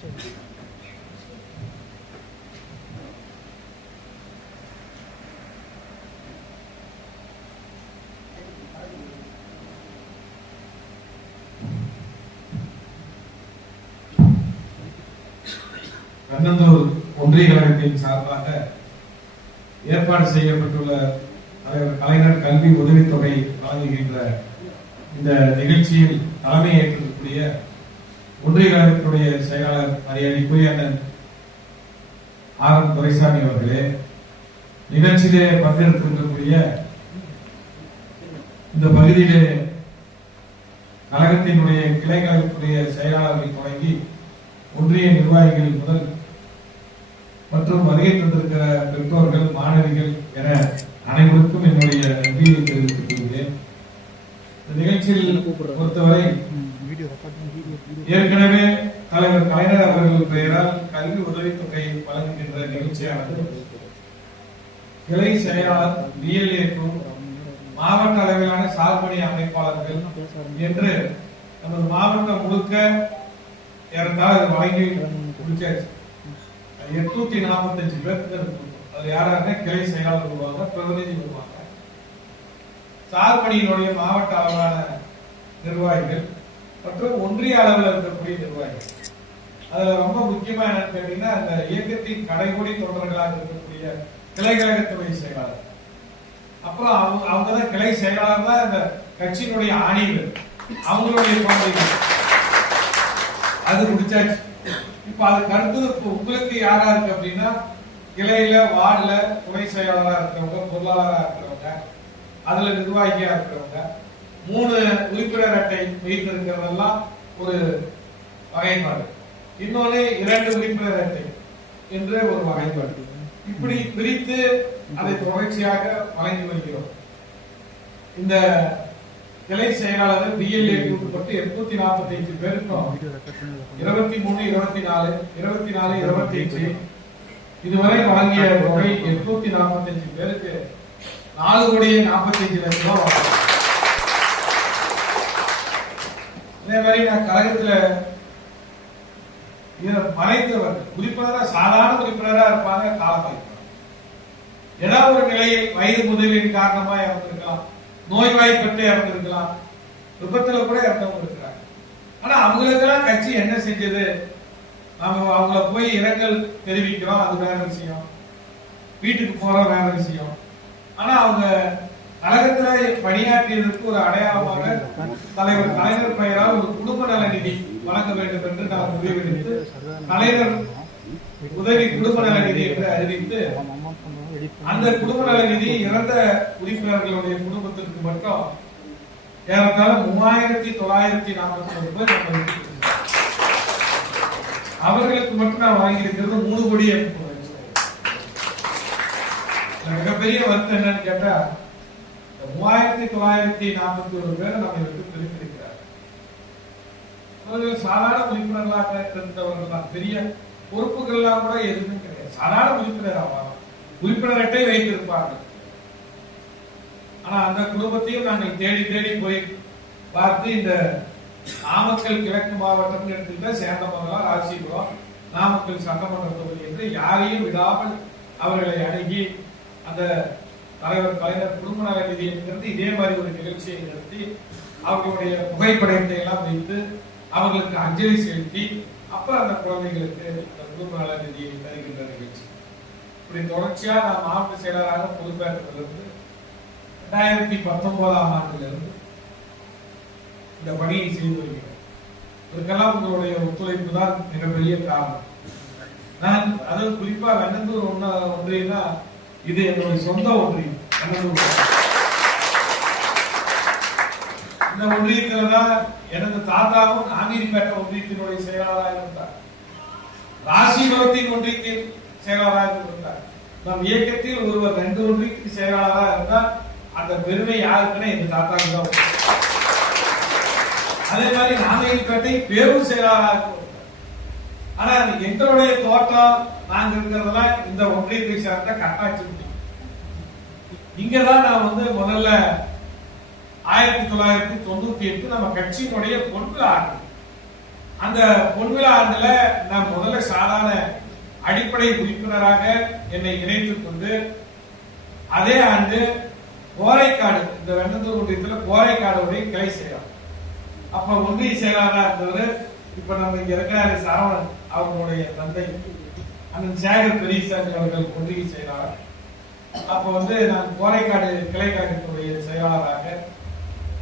கண்ணந்தூர் ஒன்றிய கழகத்தின் சார்பாக ஏற்பாடு செய்யப்பட்டுள்ள கலைஞர் கல்வி உதவித்தொகை வழங்குகின்ற இந்த நிகழ்ச்சியில் தலைமை ஏற்றிருக்கக்கூடிய ஒன்றிய கழகத்தினுடைய செயலாளர் மரியாதைக்குரிய அண்ணன் ஆர் துரைசாமி அவர்களே, நிகழ்ச்சியிலே பங்கெடுத்திருக்கக்கூடிய இந்த பகுதியிலே கழகத்தினுடைய கிளை கழகத்துடைய செயலாளர்கள் தொடங்கி ஒன்றிய நிர்வாகிகள் முதல் மற்றும் வருகை தந்திருக்கிற பெற்றோர்கள், மாணவிகள் என அனைவருக்கும் என்னுடைய நன்றியை தெரிவித்துக் கொள்கிறேன். இந்த நிகழ்ச்சியில் பொறுத்தவரை ஏற்கனவே தலைவர் கலைஞர் அவர்கள் பெயரால் கல்வி உதவித்தொகை வழங்குகின்ற நிகழ்ச்சியானது கிளை செயலாளர், DLA, மாவட்ட அளவிலான சார்பணி அமைப்பாளர்கள் என்று நமது மாவட்டம் முழுக்க ஏறத்தாழ வழங்கி முடிச்சாச்சு. 845 பேருக்கு அது யாராக கிளை செயலாளர் வருவாங்க, பிரதிநிதி வருவாங்க, சார்பணியினுடைய மாவட்ட அளவிலான நிர்வாகிகள் மற்றும் ஒன்றிய அளவில் இருக்கக்கூடிய நிர்வாகிகள். அதுல ரொம்ப முக்கியமா என்னன்னு கேட்டீங்கன்னா, அந்த இயக்கத்தின் கடைகோடி தொண்டர்களாக இருக்கக்கூடிய கிளை கழகத்துறை செயலாளர், அப்புறம் அவங்கதான் கிளை செயலாளர் தான் இந்த கட்சியினுடைய ஆணையர், அவங்களுடைய குழந்தைகள் அது முடிச்சாச்சு. இப்ப அதுக்கு அடுத்தது உங்களுக்கு யாரா இருக்கு அப்படின்னா, கிளையில வார்டுல துணை செயலாளராக இருக்கிறவங்க, பொருளாளராக இருக்கிறவங்க, அதுல நிர்வாகியா இருக்கிறவங்க, 3 உறுப்பினர் அட்டை வைத்திருக்கிறதெல்லாம் ஒரு வகைப்பாடு, இன்னொன்னு 2 உறுப்பினர் அட்டை என்று ஒரு வகைப்பாடு. இப்படி பிரித்து அதை தொடர்ச்சியாக வழங்கி வருகிறோம். இந்த கிளை செயலாளர் DLA உட்பட்டு 845 பேருக்கும் 23, 24, 24, 25 இதுவரை வழங்கிய தொகை 845 பேருக்கு 4,45 லட்சம். அதே மாதிரி நான் கழகத்துல மறைந்தவர் உறுப்பினரா, சாதாரண உறுப்பினரா இருப்பாங்க, காலமாயிருப்பாங்க. ஏதாவது ஒரு நிலையில் வயது முதிர்வின் காரணமா இறந்திருக்கலாம், நோய்வாய்ப்பட்டு இறந்திருக்கலாம், விபத்துல கூட இறந்தவங்க இருக்கிறாங்க. ஆனா அவங்களுக்கெல்லாம் கட்சி என்ன செஞ்சது? நாம அவங்கள போய் இரங்கல் தெரிவிக்கிறோம், அது வேற விஷயம், வீட்டுக்கு போறோம் வேற விஷயம். ஆனா அவங்க கழகத்துல பணியாற்றியதற்கு ஒரு அடையாளமாக தலைவர் கலைஞர் பெயரால் ஒரு குடும்ப நல நிதி வழங்க வேண்டும் என்று நான் முடிவெடுத்து கலைஞர் உதவி குடும்ப நல நிதி என்று அறிவித்து, அந்த குடும்ப நல நிதி இறந்த உறுப்பினர்களுடைய குடும்பத்திற்கு மட்டும் ஏறத்தாழ 3,941 ரூபாய் அவர்களுக்கு மட்டும் நான் வாங்கியிருக்கிறது 3 கோடி. மிகப்பெரிய வருத்தம் என்னன்னு கேட்டா, 3,941 பேரை நம்ம விட்டு பிரித்திருக்கிறார். அவர்கள் சாதாரண உறுப்பினர்களாக இருந்தவர்கள் தான், பெரிய பொறுப்புகள்லாம் கூட எதுவுமே கிடையாது, சாதாரண உறுப்பினர் ஆவாங்க, உறுப்பினர் அட்டை வைத்திருப்பார்கள். ஆனா அந்த குடும்பத்தையும் நாங்கள் தேடி தேடி போய் பார்த்து, இந்த நாமக்கல் கிழக்கு மாவட்டம் எடுத்துக்கிட்ட சேந்தமங்கலம், ராசிபுரம், நாமக்கல் சட்டமன்ற தொகுதி என்று யாரையும் விடாமல் அவர்களை அணுகி அந்த தலைவர் கலைஞர் குடும்ப நல நிதி என்கிறது இதே மாதிரி ஒரு நிகழ்ச்சியை நடத்தி அவர்களுடைய புகைப்படத்தை எல்லாம் வைத்து அவர்களுக்கு அஞ்சலி செலுத்தி, அப்ப அந்த குழந்தைகளுக்கு அந்த குடும்ப நல நிதியை தருகின்ற நிகழ்ச்சி. இப்படி தொடர்ச்சியா நான் மாவட்ட செயலராக பொறுப்பேற்றதிலிருந்து 2019ஆம் ஆண்டிலிருந்து இந்த பணியை செய்து வருகிறேன். இதற்கெல்லாம் உங்களுடைய ஒத்துழைப்பு தான் மிகப்பெரிய காரணம். நான் அதுவும் குறிப்பா கண்ணந்தூர் ஒன்றியம்னா இது என்னுடைய சொந்த ஒன்றியம். இந்த ஒன்றியத்தில்தான் எனது தாத்தாவும் நாமீரிப்பேட்டை ஒன்றியத்தினுடைய செயலாளராக இருந்தார், ராசிபுரத்தின் ஒன்றியத்தின் செயலாளராக இருந்தார். நம் இயக்கத்தில் ஒருவர் 2 ஒன்றியத்தின் செயலாளராக இருந்தால் அந்த பெருமை யாருக்குன்னா எங்க தாத்தாவுக்கு தான். அதே மாதிரி நாமீரிப்பேட்டை பேரூர் செயலாளராக. ஆனா எங்களுடைய தோட்டம் நாங்க இருக்கிறதெல்லாம் இந்த ஒன்றியத்தை சேர்ந்த கட்டாட்சி. இங்கதான் நான் முதல்ல 1998 நம்ம கட்சியினுடைய பொன்பு ஆண்டு அந்த பொன்விழா ஆண்டுல நான் முதல்ல சாதாரண அடிப்படை உறுப்பினராக என்னை இணைத்துக் கொண்டு அதே ஆண்டு கோரைக்காடு, இந்த வெண்ணந்தூர் ஒன்றியத்தில் கோரைக்காடுடைய கிளை செயலாளர், அப்ப ஒன்றிய செயலாளராக இருந்தவர் இப்ப நம்ம இங்க இருக்கிற சரவணன் அவர்களுடைய தந்தை அண்ணன் சேகர் பெரியசாமி அவர்கள் ஒன்றிய செயலாளர். அப்ப நான் கோரைக்காடு கிளை கழகத்துடைய செயலாளராக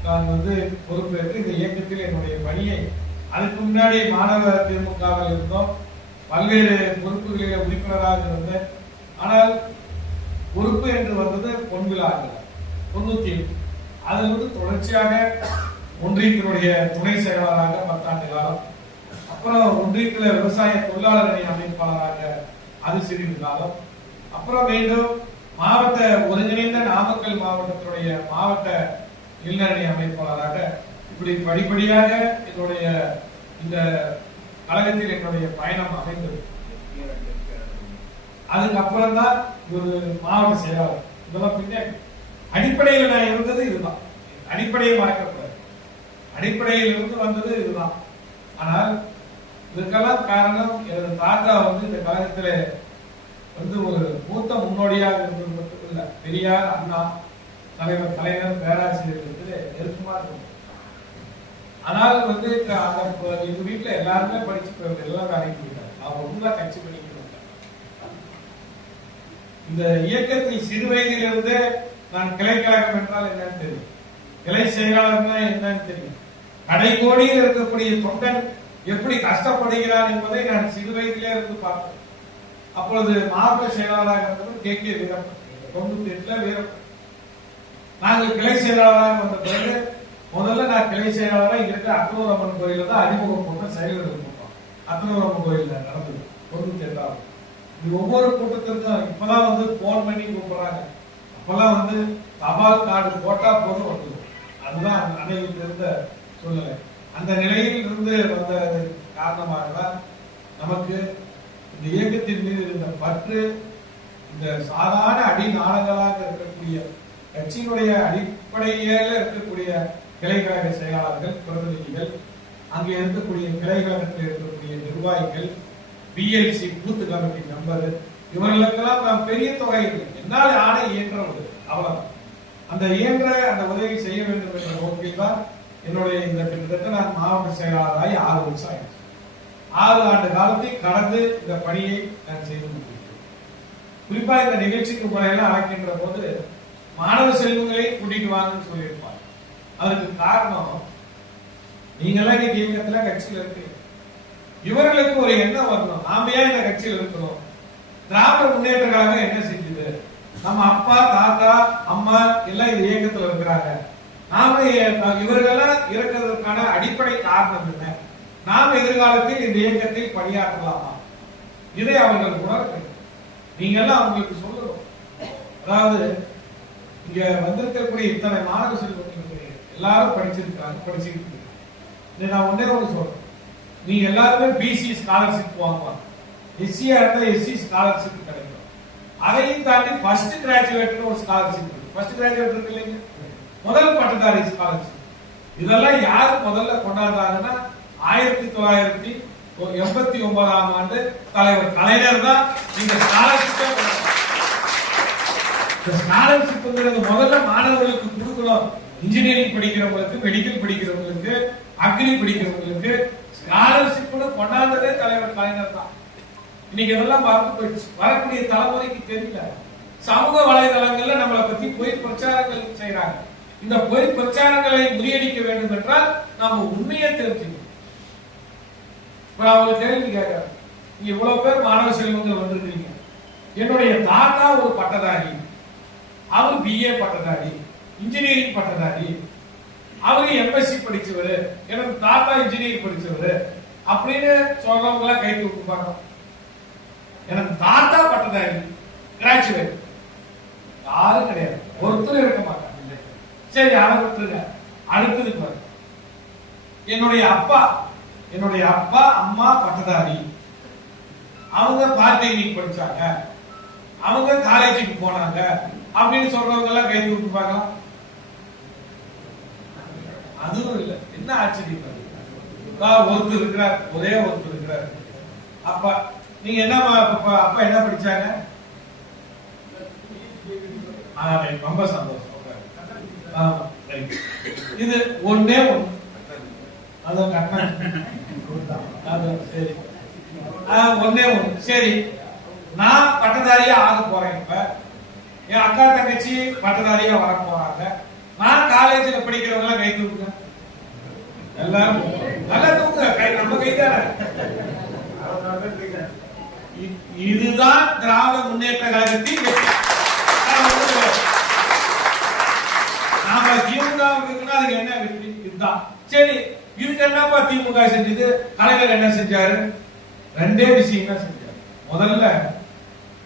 நான் பொறுப்பேற்று இந்த இயக்கத்தில் என்னுடைய பணியை, அதுக்கு முன்னாடி மாணவ திமுகவில் இருந்தோம், பல்வேறு பொறுப்புகளில் உறுப்பினராக இருந்தேன். ஆனால் பொறுப்பு என்று வந்தது பொன்விழா 98. அது தொடர்ச்சியாக ஒன்றியத்தினுடைய துணை செயலாளராக 10 ஆண்டு காலம், அப்புறம் ஒன்றியத்தில் விவசாய தொழிலாளர் அணி அமைப்பாளராக அது சிறிது காலம், அப்புறம் மீண்டும் மாவட்ட ஒருங்கிணைந்த நாமக்கல் மாவட்டத்தினுடைய மாவட்ட இளைஞரணி அமைப்பாளராக, இப்படி படிப்படியாக என்னுடைய இந்த கழகத்தில் என்னுடைய பயணம் அமைந்தது. அதுக்கப்புறம் தான் ஒரு மாவட்ட செயலாளர். இதெல்லாம் பின்னாடி அடிப்படையில் நான் இருந்தது இதுதான். அடிப்படையை மறக்கக்கூடாது. அடிப்படையில் இருந்து வந்தது இதுதான். ஆனால் இதுக்கெல்லாம் காரணம் எனது தாத்தா இந்த கழகத்தில் ஒரு மூத்த முன்னோடியாக இருந்தது மட்டும் இல்ல, பெரியார், அண்ணா, தலைவர் கலைஞர், பேராசிரியர்களுக்கு நெருக்கமா இருந்தது. ஆனால் எங்க வீட்டுல எல்லாருமே படிச்சு எல்லாம் வேலைக்கு போயிட்டாங்க. அவங்க ரொம்ப கட்சி பண்ணிக்கிறாங்க. இந்த இயக்கத்தில் சிறு வயதிலிருந்து நான் கிளை கழகம் என்றால் என்னன்னு தெரியும், கிளை செயலாளர்னா என்னன்னு தெரியும், கடைகோடியில் இருக்கக்கூடிய தொண்டன் எப்படி கஷ்டப்படுகிறார் என்பதை நான் சிறு வயதிலே இருந்து பார்த்தேன். அப்பொழுது மாவட்ட செயலாளராக இருந்தவர் கே வீரப்பன், 98 வீரப்பன். நாங்கள் கிளை செயலாளராக வந்த பிறகு முதல்ல நான் கிளை செயலாளராக இருக்கிற அத்தனூர் அம்மன் கோயில தான் அறிமுகம் போட்டோம், செயல்கள் போட்டோம். அத்தனூர் அம்மன் கோயில நடந்தது 98. இது ஒவ்வொரு கூட்டத்திற்கும் இப்பதான் போன் பண்ணி கூப்பிடுறாங்க. அப்பெல்லாம் தபால் கார்டு போட்டா போதும் வந்துடும். அதுதான் அன்னைக்கு இருந்த சூழ்நிலை. அந்த நிலையில் இருந்து வந்த காரணமாக தான் நமக்கு இந்த இயக்கத்தின் மீது இருந்த பற்று, இந்த சாதாரண அடி நாளங்களாக இருக்கக்கூடிய கட்சியினுடைய அடிப்படையில இருக்கக்கூடிய கிளை கழக செயலாளர்கள், பிரதிநிதிகள், அங்கே இருக்கக்கூடிய கிளை கழகத்தில் இருக்கக்கூடிய நிர்வாகிகள், பிஎல்சி பூத்து கமிட்டி மெம்பர், இவர்களுக்கெல்லாம் நாம் பெரிய தொகை என்னால் ஆணை இயன்ற அவ்வளவுதான். அந்த இயன்ற அந்த உதவி செய்ய வேண்டும் என்ற நோக்கில் தான் என்னுடைய இந்த கிட்டத்தட்ட நான் மாவட்ட செயலாளராகி 6 வருஷம் ஆயிடுச்சு. 6 ஆண்டு காலத்தை கடந்து இந்த பணியை நான் செய்து முடிக்கிறேன். குறிப்பா இந்த நிகழ்ச்சிக்கு முறையெல்லாம் அழைக்கின்ற போது மாணவ செல்வங்களை கூட்டிட்டு வாங்கன்னு சொல்லியிருப்பாங்க. அதுக்கு காரணம், நீங்கெல்லாம் இன்னைக்கு இயக்கத்துல கட்சியில் இருக்கீங்க, இவர்களுக்கு ஒரு எண்ணம் வரணும், நாம ஏன் இந்த கட்சியில் இருக்கணும், திராவிட முன்னேற்ற கழகம் என்ன செஞ்சது, நம்ம அப்பா, தாத்தா, அம்மா எல்லாம் இந்த இயக்கத்தில் இருக்கிறாங்க, நாம இவர்களெல்லாம் இருக்கிறதுக்கான அடிப்படை காரணம் என்ன, நாம எதிர்காலத்தில் இந்த இயக்கத்தில் பணியாற்றலாமா, இதை அவர்கள் உணர வேண்டும். நீங்க எல்லாம் அவங்களுக்கு சொல்லணும். அதாவது இங்க வந்திருக்கக்கூடிய இத்தனை மாணவ செல்வங்கள் எல்லாரும் படிச்சிருக்காங்க. நான் ஒன்னே ஒன்று சொல்றேன், நீங்க எல்லாருமே பிசி ஸ்காலர்ஷிப் வாங்குவாங்க, எஸ்சியா இருந்தா எஸ்சி ஸ்காலர்ஷிப் கிடைக்கும். அதையும் தாண்டி ஃபர்ஸ்ட் கிராஜுவேட் ஒரு ஸ்காலர்ஷிப் இருக்கு. ஃபர்ஸ்ட் கிராஜுவேட் இருக்கு இல்லைங்க, முதல் பட்டதாரி ஸ்காலர்ஷிப். இதெல்லாம் யாரு முதல்ல கொண்டாடுறாங்கன்னா 1989ஆம் ஆண்டு தலைவர் கலைஞர் தான் இந்த ஸ்காலர்ஷிப். ஸ்காலர்ஷிப்ங்கிறது முதல்ல மாணவர்களுக்கு கொடுக்கணும். இன்ஜினியரிங் படிக்கிறவங்களுக்கு, மெடிக்கல் படிக்கிறவங்களுக்கு, அக்ரி படிக்கிறவங்களுக்கு ஸ்காலர்ஷிப்னு கொண்டாடுறதே தலைவர் கலைஞர் தான். இன்னைக்கு இதெல்லாம் மறந்து போயிடுச்சு, வரக்கூடிய தலைமுறைக்கு தெரியல. சமூக வலைதளங்கள்ல நம்மளை பத்தி பொய் பிரச்சாரங்கள் செய்யறாங்க. இந்த பொய் பிரச்சாரங்களை முறியடிக்க வேண்டும் என்றால் நாம உண்மையை தெரிஞ்சுக்கணும். அவங்க கேள்வி கேட்கிறாங்க, நீங்க இவ்வளவு பேர் மாணவ செல்வங்கள் வந்திருக்கீங்க, என்னுடைய தாத்தா ஒரு பட்டதாரி, அவர் பிஏ பட்டதாரி, இன்ஜினியரிங் பட்டதாரி, அவரு எம்எஸ்சி படிச்சவரு, எனக்கு தாத்தா இன்ஜினியரிங் படிச்சவரு அப்படின்னு சொல்றவங்க எல்லாம் கை தூக்குப்பாங்க. எனக்கு தாத்தா பட்டதாரி கிராஜுவேட் யாரும் கிடையாது, ஒருத்தரும் இருக்க மாட்டாங்க. சரி, அடுத்தது பாருங்க, என்னுடைய அப்பா அம்மா பட்டதாரி, அவங்க பாலிடெக்னிக் படிச்சாங்க, அவங்க காலேஜுக்கு போனாங்க அப்படின்னு சொல்றவங்க எல்லாம் கை தூக்குப்பாங்க. அதுவும் இல்லை. என்ன ஆச்சரியம், ஒருத்தர் இருக்கிறார், ஒரே ஒருத்தர் இருக்கிறார். அப்பா நீங்க என்ன அப்பா என்ன படிச்சாங்க? ரொம்ப சந்தோஷம். இது ஒன்னே ஒண்ணு, அது கண்ணன். சரி, ஒன்னே ஒண்ணு. சரி, நான் பட்டதாரியா ஆக போறேன். இப்ப என் அக்கா தங்கச்சி பட்டதாரியா வர போறாங்க. நான் காலேஜ்ல படிக்கிறவங்க கை தூக்குங்க. எல்லாரும் நல்லா தூக்குங்க. கை நம்ம கை தானே. இதுதான் திராவிட முன்னேற்ற கழகத்தின் நாம திமுக அதுக்கு என்ன வெற்றி? இதுதான். சரி, இதுக்கு என்னப்பா திமுக செஞ்சது? கலைஞர் என்ன செஞ்சாரு? ரெண்டே விஷயம் தான் செஞ்சாரு. முதல்ல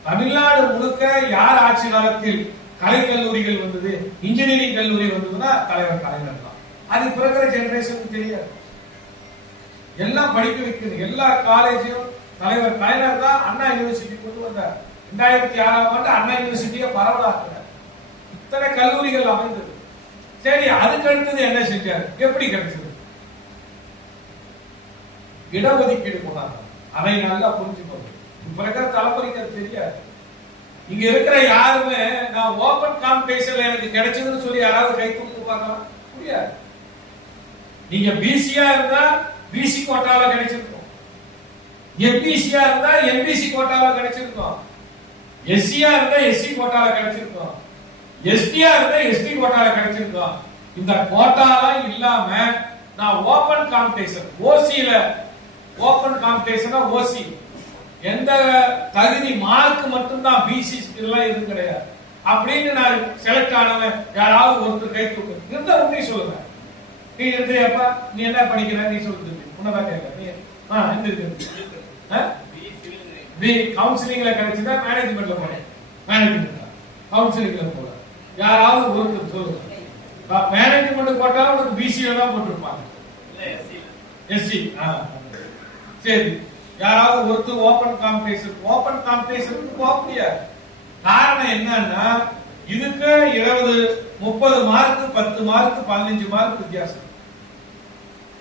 தமிழ்நாடு முழுக்க யார் ஆட்சி காலத்தில் கலைக்கல்லூரிகள் வந்தது, இன்ஜினியரிங் கல்லூரி வந்ததுன்னா தலைவர் கலைஞர் தான். அது பிறகு ஜெனரேஷன் தெரியாது. எல்லாம் படிக்க வைக்கணும். எல்லா காலேஜையும் தலைவர் கலைஞர் தான் அண்ணா யூனிவர்சிட்டி கொண்டு வந்தார். 2006ஆம் ஆண்டு அண்ணா யூனிவர்சிட்டியை பரவலாக்குறார். இத்தனை கல்லூரிகள் அமைந்தது. சரி, அதுக்கு அடுத்தது என்ன செஞ்சாரு? எப்படி கிடைச்சது? இடஒதுக்கீடு போனாங்க. அதை நல்லா புரிஞ்சுக்கணும். இப்ப இருக்கிற தலைமுறைக்கு தெரியாது. இங்க இருக்கிற யாருமே நான் ஓபன் காம்படிஷன்ல எனக்கு கிடைச்சதுன்னு சொல்லி யாராவது கை தூக்கி பார்க்கலாம் முடியாது. நீங்க பிசியா இருந்தா பிசி கோட்டால கிடைச்சிருக்கும், எம்பிசியா இருந்தா எம்பிசி கோட்டால கிடைச்சிருக்கும், எஸ்சியா இருந்தா எஸ்சி கோட்டால கிடைச்சிருக்கும், எஸ்டியா இருந்தா எஸ்டி கோட்டால கிடைச்சிருக்கும். இந்த கோட்டாலாம் இல்லாம நான் ஓபன் காம்படிஷன் ஓசில ஓபன் காம்படிஷனா ஓசி எந்த தகுதி மார்க் மட்டும் தான், பிசி எல்லாம் இது கிடையாது. அப்படின்னு நான் செலக்ட் ஆனவன் யாராவது ஒருத்தர் கை தூக்கு இருந்தா உண்மையை சொல்லுங்க. நீ இருந்தியாப்பா, நீ என்ன படிக்கிற? நீ சொல்லுது உன்னதான் கேட்க. நீ கவுன்சிலிங்ல கிடைச்சதா மேனேஜ்மெண்ட்ல போனேன்? மேனேஜ்மெண்ட் கவுன்சிலிங்ல போல யாராவது ஒருத்தர் சொல்லுங்க. மேனேஜ்மெண்ட் போட்டாலும் உனக்கு பிசில தான் போட்டிருப்பாங்க, எஸ்சி. சரி, யாராவது ஒருத்தர் ஓபன் காம்படிஷன் போக முடியாது. காரணம் என்னன்னா இதுக்கு 20 30 மார்க் 10 மார்க் 15 மார்க் வித்தியாசம்.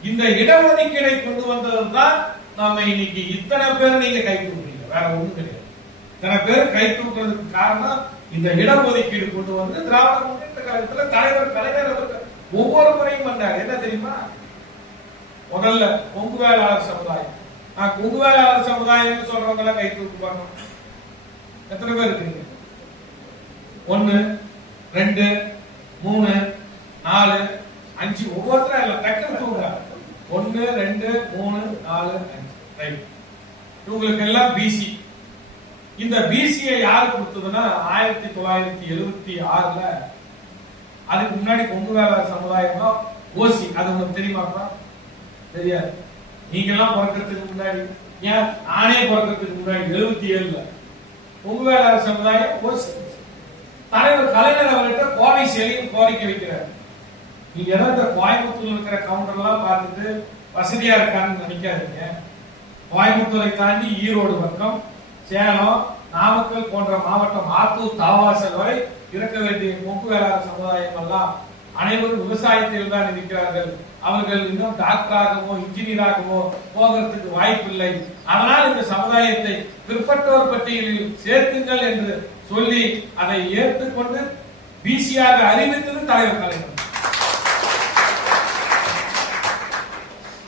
இந்த இடஒதுக்கீடை கொண்டு வந்ததுதான் நாம இன்னைக்கு இத்தனை பேர் நீங்க கை தூக்குறீங்க. வேற ஒண்ணும் கிடையாது. இத்தனை பேர் கை தூக்குறதுக்கு காரணம் இந்த இடஒதுக்கீடு கொண்டு வந்து திராவிட முன்னேற்ற கழகத்துல தலைவர் கலைஞர் அவர்கள் ஒவ்வொரு முறையும் வந்தார். என்ன தெரியுமா? முதல்ல கொங்கு வேளாளர் சமுதாயம். நான் கொங்கு வேளாளர் சமுதாயம் சொல்றவங்க எல்லாம் கை தூக்கு பார்க்கணும். எத்தனை பேர் இருக்கீங்க? 1 2 3 4 5 ஒவ்வொருத்தரும் இல்ல டக்குனு தூங்க. 1 2 3 4 5 ரைட். உங்களுக்கு எல்லாம் பிசி. இந்த பிசியை யாரு கொடுத்ததுன்னா 1976ல அதுக்கு முன்னாடி கொங்கு வேளாளர் சமுதாயம் தான் ஓசி. அது உங்களுக்கு தெரியுமாப்பா? தெரியாது. நீங்க எல்லாம் பிறக்கிறதுக்கு முன்னாடி, ஏன் நானே பிறக்கிறதுக்கு முன்னாடி 77ல கொங்கு வேளாளர் சமுதாயம் ஓசி. தலைவர் கலைஞர் அவர்கிட்ட கோவை சேலையும் கோரிக்கை வைக்கிறார். நீங்க ஏதாவது கோயம்புத்தூர்ல இருக்கிற கவுண்டர் எல்லாம் பார்த்துட்டு வசதியா இருக்கான்னு நினைக்காதீங்க. கோயம்புத்தூரை தாண்டி ஈரோடு பக்கம், சேலம், நாமக்கல் போன்ற மாவட்டம், ஆத்தூர், தாவாசல் வரை இருக்க வேண்டிய கொங்கு வேளாளர் சமுதாயம் எல்லாம் அனைவரும் விவசாயத்தில் தான் இருக்கிறார்கள். அவர்கள் இன்னும் டாக்டராகவோ இன்ஜினியராகவோ போகிறதுக்கு வாய்ப்பில்லை. அதனால் இந்த சமுதாயத்தை பிற்பட்டோர் பட்டியலில் சேர்த்துங்கள் என்று சொல்லி அதை ஏற்றுக்கொண்டு பிசியாக அறிவித்தது தலைவர் கலைஞர்.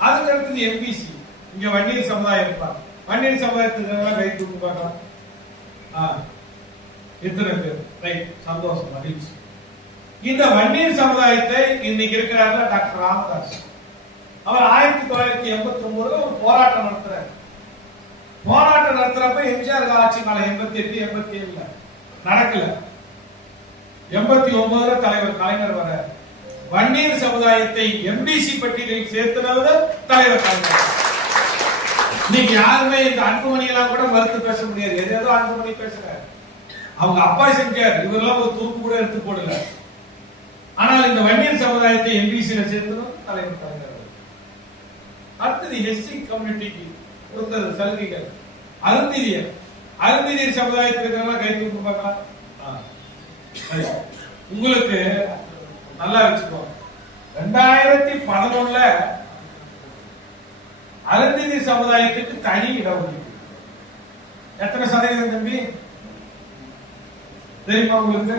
அதுக்கு அடுத்தது எம்பிசி. இங்க வன்னியர் சமுதாயம் இருப்பாங்க. வன்னியர் சமுதாயத்துக்கு கை தூக்கு பார்க்கலாம். எத்தனை பேர்? ரைட், சந்தோஷம், மகிழ்ச்சி. இந்த வன்னியர் சமுதாயத்தை இன்னைக்கு இருக்கிறார்கள் டாக்டர் ராமதாஸ். அவர் 1989ல ஒரு போராட்டம் நடத்துறாரு. போராட்டம் நடத்துறப்ப எம்ஜிஆர் ஆட்சி காலம் 88 87ல நடக்கல. 89ல தலைவர் கலைஞர் வர வன்னியர் சமுதாயத்தை எம்பிசி பட்டியலில் சேர்த்தனவர் தலைவர் கலைஞர். இன்னைக்கு யாருமே இந்த அன்புமணி எல்லாம் கூட மறுத்து பேச முடியாது. எதோ அன்புமணி பேசுறாரு, அவங்க அப்பா செஞ்சார், இவரெல்லாம் ஒரு துருப்பு கூட எடுத்து போடல. ஆனால் இந்த வன்னியர் சமுதாயத்தை எம்பிசியில சேர்த்ததும் தலைவர் கலைஞர். அடுத்தது எஸ்சி கம்யூனிட்டிக்கு கொடுத்தது சலுகைகள். அருந்திதியர் சமுதாயத்திற்கு கை தூக்கு பார்க்கலாம். உங்களுக்கு நல்லா வச்சுக்கோ, 2011ல அருந்ததி சமுதாயத்துக்கு தனி இடஒதுக்கீடு எத்தனை சதவீதம் தம்பி தெரியுமா உங்களுக்கு?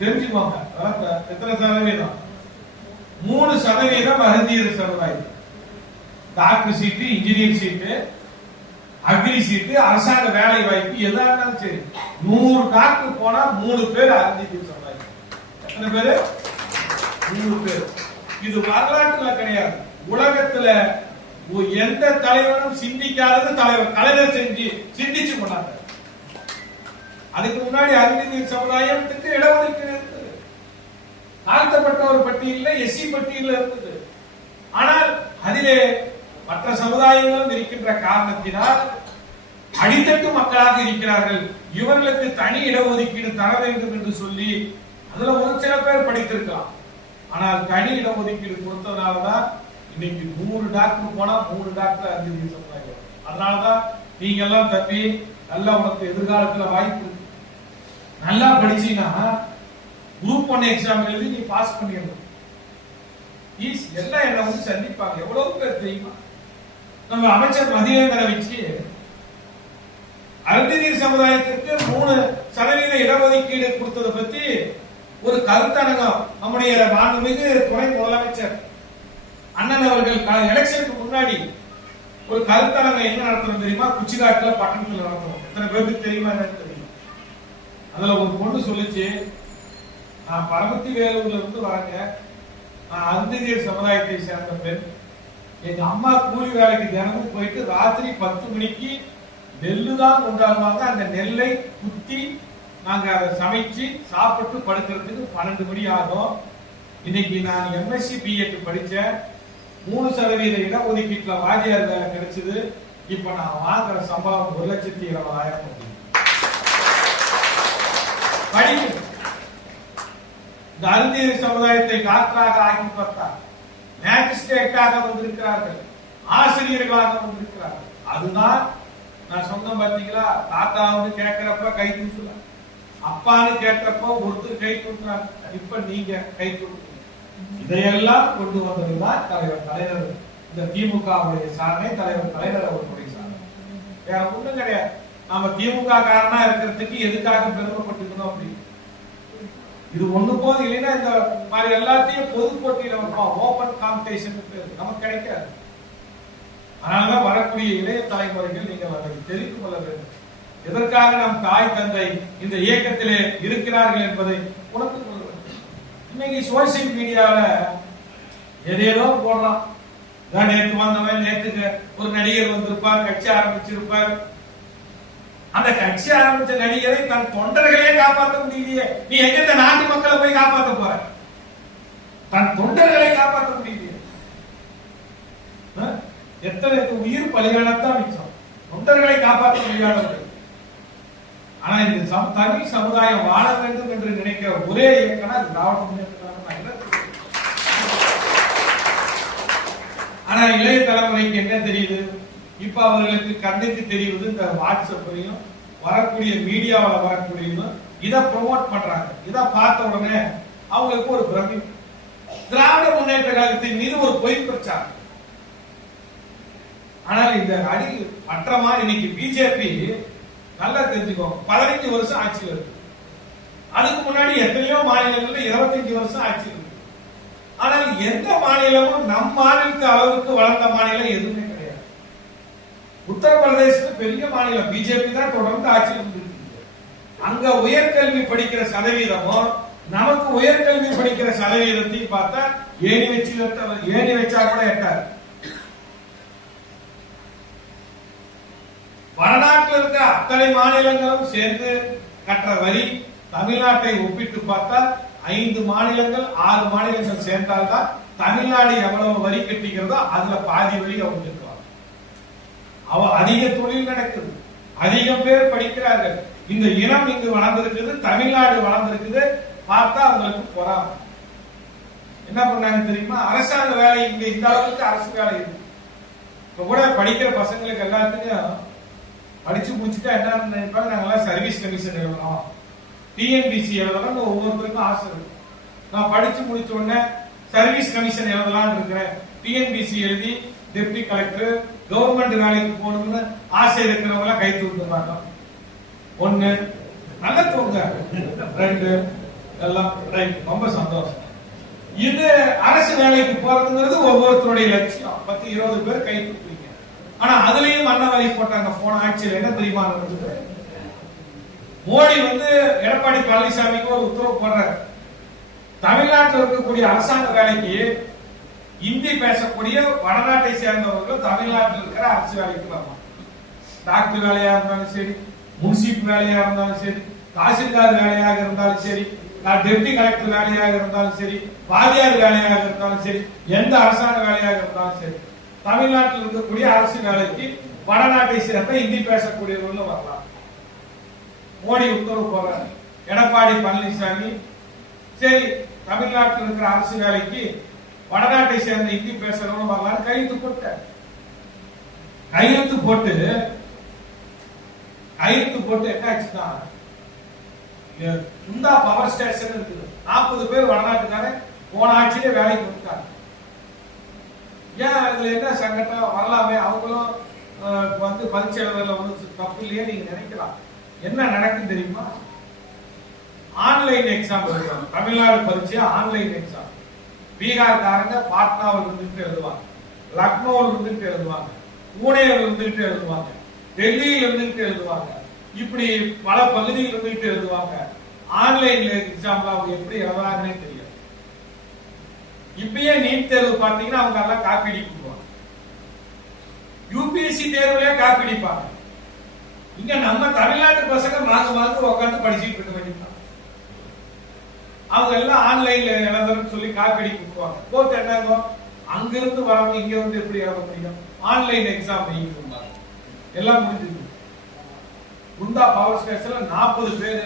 தெரிஞ்சுக்கோங்க. எத்தனை சதவீதம்? 3% அருந்ததி சமுதாயம். டாக்டர் சீட்டு, இன்ஜினியர் சீட்டு, அக்ரி சீட்டு, அரசாங்க வேலை வாய்ப்பு எதா இருந்தாலும் சரி 100 டாக்டர் போனா 3 பேர் அருந்ததி சமுதாயம். எத்தனை பேரு? 3 பேர். இது வரலாற்றுல கிடையாது. உலகத்துல எந்த தலைவரும் சிந்திக்காதது தலைவர் கலைஞர் சிந்திச்சு கொண்டாங்க. அதுக்கு முன்னாடி அருந்ததி சமுதாயத்துக்கு இடஒதுக்கீடு இருந்தது. தாழ்த்தப்பட்ட ஒரு பட்டியலில் எஸ்சி பட்டியலில் இருந்தது. ஆனால் அதிலே மற்ற சமுதாயங்களும் இருக்கின்ற காரணத்தினால் அடித்தட்டு மக்களாக இருக்கிறார்கள். இவர்களுக்கு தனி இடஒதுக்கீடு தர வேண்டும் என்று சொல்லி அதுல ஒரு சில பேர் படித்திருக்கலாம். ஆனால் தனி இடஒதுக்கீடு கொடுத்ததுனாலதான் இன்னைக்கு 100 டாக்டர் போனா 3 டாக்டர் அருந்ததி சமுதாயம். அதனாலதான் நீங்க எல்லாம் தப்பி நல்லா உனக்கு எதிர்காலத்துல வாய்ப்பு நல்லா படிச்சீங்கன்னா குரூப் 1 எக்ஸாம் எழுதி நீ பாஸ் பண்ணிடணும். எல்லாம் என்ன வந்து சந்திப்பாங்க. எவ்வளவு பேர் தெரியுமா? நம்ம அமைச்சர் மதிவேந்தரை வச்சு அருந்ததி சமுதாயத்திற்கு 3% இடஒதுக்கீடு கொடுத்ததை பத்தி ஒரு கருத்தரங்கம் நம்முடைய மாண்புமிகு துணை முதலமைச்சர் அண்ணன் அவர்கள் எலெக்ஷனுக்கு முன்னாடி ஒரு கருத்தரங்கம் எங்க நடத்தணும் தெரியுமா? குச்சிக்காட்டுல பட்டணத்துல நடத்தணும். எத்தனை பேருக்கு தெரியுமா? தெரியும். அதுல ஒரு பொண்ணு சொல்லிச்சு, நான் பரமத்தி வேலூர்ல இருந்து வரேங்க, நான் அருந்ததி சமுதாயத்தை சேர்ந்த பெண், எங்க அம்மா கூலி வேலைக்கு தினமும் போயிட்டு ராத்திரி 10 மணிக்கு நெல்லு தான் கொண்டாடுவாங்க. அந்த நெல்லை குத்தி நாங்க அதை சமைச்சு சாப்பிட்டு படுக்கிறதுக்கு 12 மணி ஆகும். இன்னைக்கு நான் எம்எஸ்சி பிஎட் படிச்சேன். 3% இடஒதுக்கீட்டுல வாதியார் வேலை கிடைச்சது. இப்ப நான் வாங்குற சம்பளம் 1,20,000. படிக்கணும். இந்த அருந்ததி சமுதாயத்தை டாக்டராக ஆக்கி பார்த்தார். மேஜிஸ்ட்ரேட்டாக வந்திருக்கிறார்கள், ஆசிரியர்களாக வந்திருக்கிறார்கள். அதுதான் நான் சொன்ன பாத்தீங்களா? தாத்தாவுன்னு கேட்கிறப்ப கை தூக்கலாம், அப்பான்னு கேட்டப்போ ஒருத்தர் கை தூக்குறாங்க, இப்ப நீங்க கை தூக்குறீங்க. இதையெல்லாம் கொண்டு வந்ததுதான் தலைவர் கலைஞர். இந்த திமுகவுடைய சாதனை தலைவர் கலைஞர் அவர்களுடைய சாதனை. வேற ஒண்ணும் கிடையாது. நாம திமுக காரனா இருக்கிறதுக்கு எதுக்காக பெருமைப்பட்டுக்கணும் அப்படின்னு இது ஒண்ணு போது இல்லைன்னா இந்த மாதிரி எல்லாத்தையும் பொது போட்டியில வைப்போம். ஓபன் காம்படிஷன் நமக்கு கிடைக்காது. அதனாலதான் வரக்கூடிய இளைய தலைமுறைகள் நீங்கள் அதை தெரிந்து கொள்ள வேண்டும். எதற்காக நம் தாய் தந்தை இந்த இயக்கத்திலே இருக்கிறார்கள் என்பதை உணர்ந்து கொள்ள வேண்டும். இன்னைக்கு சோசியல் மீடியால எதேதோ போடுறான். நேற்று வந்தவன், நேற்றுக்கு ஒரு நடிகர் வந்திருப்பார், கட்சி ஆரம்பிச்சிருப்பார். அந்த கட்சி ஆரம்பிச்ச நடிகரை தன் தொண்டர்களே காப்பாற்ற முடியலையே, நீ எங்க இந்த நாட்டு மக்களை போய் காப்பாற்ற போற? தன் தொண்டர்களை காப்பாற்ற முடியலையே. எத்தனை உயிர் பலியானத்தான் மிச்சம், தொண்டர்களை காப்பாற்ற முடியாதவர்கள். ஆனா இந்த தமிழ் சமுதாயம் வாழ வேண்டும் என்று நினைக்கிற ஒரே இயக்கம் அது திராவிட முன்னேற்ற கழகம். ஆனா இளைய தலைமுறைக்கு என்ன தெரியுது? இப்ப அவர்களுக்கு கண்ணுக்கு தெரியுது இந்த வாட்ஸ்அப்லையும் வரக்கூடிய மீடியாவில் வரக்கூடியதும் இதை ப்ரொமோட் பண்றாங்க. இதை பார்த்த உடனே அவங்களுக்கு ஒரு பிரமிப்பு. திராவிட முன்னேற்ற கழகத்தின் மீது ஒரு பொய் பிரச்சாரம். ஆனால் இந்த அடி மற்ற மாதிரி இன்னைக்கு பிஜேபி நல்லா தெரிஞ்சுக்கோங்க, 15 வருஷம் ஆட்சியில் இருக்கு. அதுக்கு முன்னாடி எத்தனையோ மாநிலங்கள்ல 25 வருஷம் ஆட்சி இருக்கு. ஆனால் எந்த மாநிலமும் நம் மாநிலத்து அளவுக்கு வளர்ந்த மாநிலம் எதுவுமே கிடையாது. உத்தரப்பிரதேசத்துல பெரிய மாநிலம், பிஜேபி தான் தொடர்ந்து ஆட்சியில் இருக்கு. அங்க உயர்கல்வி படிக்கிற சதவீதமும் நமக்கு உயர்கல்வி படிக்கிற சதவீதத்தையும் பார்த்தா ஏணி வச்சா கூட எட்டாது. வடநாட்டில் இருக்க அத்தனை மாநிலங்களும் சேர்ந்து கற்ற வரி தமிழ்நாட்டை ஒப்பிட்டு பார்த்தா 5 மாநிலங்கள் 6 மாநிலங்கள் சேர்ந்தால்தான் தமிழ்நாடு எவ்வளவு வரி கட்டிக்கிறதோ அதுல பாதி வழி அவங்க இருக்கலாம். அதிக தொழில் நடக்குது, அதிகம் பேர் படிக்கிறார்கள். இந்த இனம் இங்கு வளர்ந்திருக்குது, தமிழ்நாடு வளர்ந்திருக்குது. பார்த்தா அவங்களுக்கு பொறாம. என்ன பண்ணாங்க தெரியுமா? அரசாங்க வேலை இங்க இந்த அளவுக்கு அரசு வேலை இருக்கு. இப்ப கூட படிக்கிற பசங்களுக்கு எல்லாத்துக்கும் படிச்சு முடிச்சுட்டா என்ன நினைப்பாங்க, நாங்கெல்லாம் சர்வீஸ் கமிஷன் எழுதணும், டிஎன்பிசி எழுதணும், ஒவ்வொருத்தருக்கும் ஆசை இருக்கு. நான் படிச்சு முடிச்ச உடனே சர்வீஸ் கமிஷன் எழுதலாம்னு இருக்கிறேன், டிஎன்பிசி எழுதி டெப்டி கலெக்டர் கவர்மெண்ட் வேலைக்கு போகணும்னு ஆசை இருக்கிறவங்க கை தூக்குறாங்க. ஒண்ணு, நல்ல தூங்க. ரெண்டு, எல்லாம் ரைட், ரொம்ப சந்தோஷம். இது அரசு வேலைக்கு போறதுங்கிறது ஒவ்வொருத்தருடைய லட்சியம். 10-20 பேர் கை தூக்குறீங்க. ஆனா அதுலயும் மண்ண வேலை போட்டாங்க. போன ஆட்சியில் என்ன தெரியுமா நடந்தது? மோடி எடப்பாடி பழனிசாமிக்கு ஒரு உத்தரவு போடுறாரு. தமிழ்நாட்டில் இருக்கக்கூடிய அரசாங்க வேலைக்கு இந்தி பேசக்கூடிய வடநாட்டை சேர்ந்தவர்கள் தமிழ்நாட்டில் இருக்கிற அரசு வேலைக்கு வரலாம். டாக்டர் வேலையா இருந்தாலும் சரி, முன்சிப் வேலையா இருந்தாலும் சரி, தாசில்தார் வேலையாக இருந்தாலும் சரி, டெப்டி கலெக்டர் வேலையாக இருந்தாலும் சரி, வாதியார் வேலையாக இருந்தாலும் சரி, எந்த அரசாங்க வேலையாக இருந்தாலும் சரி, தமிழ்நாட்டில் இருக்கக்கூடிய அரசு வேலைக்கு வடநாட்டை சேர்ந்த இந்தி பேசக்கூடியவர்கள் வரலாம். மோடி உத்தரவு போறாரு. எடப்பாடி பழனிசாமி சரி தமிழ்நாட்டில் இருக்கிற அரசு வேலைக்கு வடநாட்டை சேர்ந்த இந்தி பேசுறவங்க வரலாம் கையெழுத்து போட்ட. கையெழுத்து போட்டு என்ன ஆச்சுன்னா, குந்தா பவர் ஸ்டேஷன் இருக்குது. 40 பேர் வடநாட்டுக்காரன் போன ஆட்சியிலே வேலைக்கு வந்துட்டாங்க. ஏன் அதுல என்ன சங்கடம் வரலாமே, அவங்களும் பரீட்சை எழுதுறதுல தப்பு இல்லையே நீங்க நினைக்கலாம். என்ன நடக்கும் தெரியுமா? ஆன்லைன் எக்ஸாம் எழுதுவாங்க. தமிழ்நாடு பரீட்சை ஆன்லைன் எக்ஸாம். பீகார்காரங்க பாட்னாவில் இருந்துட்டு எழுதுவாங்க, லக்னோவில் இருந்துட்டு எழுதுவாங்க, பூனேவில் இருந்துட்டு எழுதுவாங்க, டெல்லியில் இருந்துட்டு எழுதுவாங்க. இப்படி பல பகுதியில் இருந்துட்டு எழுதுவாங்க. ஆன்லைன்ல எக்ஸாம்ல அவங்க எப்படி எழுதுறாங்கன்னு தெரியாது. இப்பயே நீட் தேர்வு பாத்தீங்கன்னா அவங்க எல்லாம் காப்பி அடிப்பாங்க. யூபிஎஸ்சி தேர்வுலயே காப்பி அடிப்பாங்க. இங்க நம்ம தமிழ்நாட்டு பசங்க மாசம் உட்காந்து படிச்சுட்டு இருக்க வேண்டியது. அவங்க எல்லாம் ஆன்லைன்ல எழுதுறன்னு சொல்லி காப்பி அடி கொடுப்பாங்க. கோர்ட் என்னங்க, அங்கிருந்து வரவங்க இங்க எப்படி எழுத முடியும்? ஆன்லைன் எக்ஸாம் வைக்கிறாங்க. எல்லாம் முடிஞ்சது. குந்தா பவர் ஸ்டேஷன்ல 40 பேர்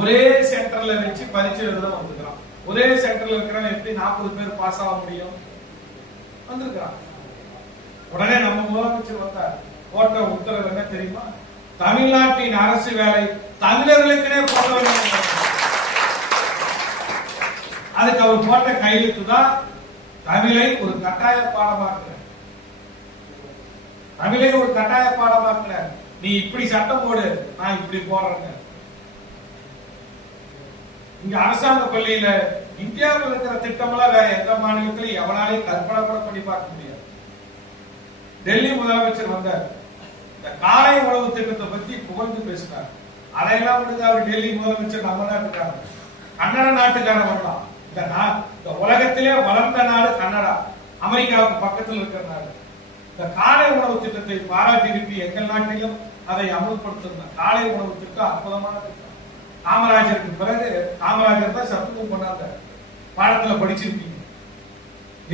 ஒரே சென்டர்ல வச்சு பரீட்சை எழுத வந்துக்கிறான். ஒரே சென்டர்ல இருக்கிறவங்க எப்படி 40 பேர் பாஸ் ஆக முடியும்? வந்திருக்கிறான். உடனே நம்ம முதலமைச்சர் வந்தார். போட்ட உத்தரவு என்ன தெரியுமா? தமிழ்நாட்டின் அரசு வேலை தமிழர்களுக்குனே போட வேண்டும். அதுக்கு அவர் போட்ட கையெழுத்து தான் தமிழை ஒரு கட்டாய பாடமாக்குற. தமிழை ஒரு கட்டாய பாடமாக்குற. நீ இப்படி சட்டம் போடு, நான் இப்படி போடுறேன். இங்க அரசாங்க பள்ளியில இந்தியாவில் இருக்கிற திட்டமெல்லாம் வேற எந்த மாநிலத்திலும் எவனாலையும் கற்பனை கூட பண்ணி பார்க்க முடியாது. டெல்லி முதலமைச்சர் வந்தார். இந்த காலை உணவு திட்டத்தை பத்தி புகழ்ந்து பேசினார். அதையெல்லாம் முடிஞ்ச அவர் டெல்லி முதலமைச்சர் நம்ம நாட்டுக்காரர், கன்னட நாட்டுக்காரர் வரலாம். இந்த உலகத்திலே வளர்ந்த நாடு கனடா, அமெரிக்காவுக்கு பக்கத்தில் இருக்கிற நாடு. இந்த காலை உணவு திட்டத்தை பாராட்டி எங்கள் நாட்டிலும் அதை அமல்படுத்த காலை உணவு திட்டம் அற்புதமான திட்டம். காமராஜருக்கு பிறகு காமராஜர் தான் சத்துணவு பண்ணாங்க, பாடத்துல படிச்சிருப்பீங்க.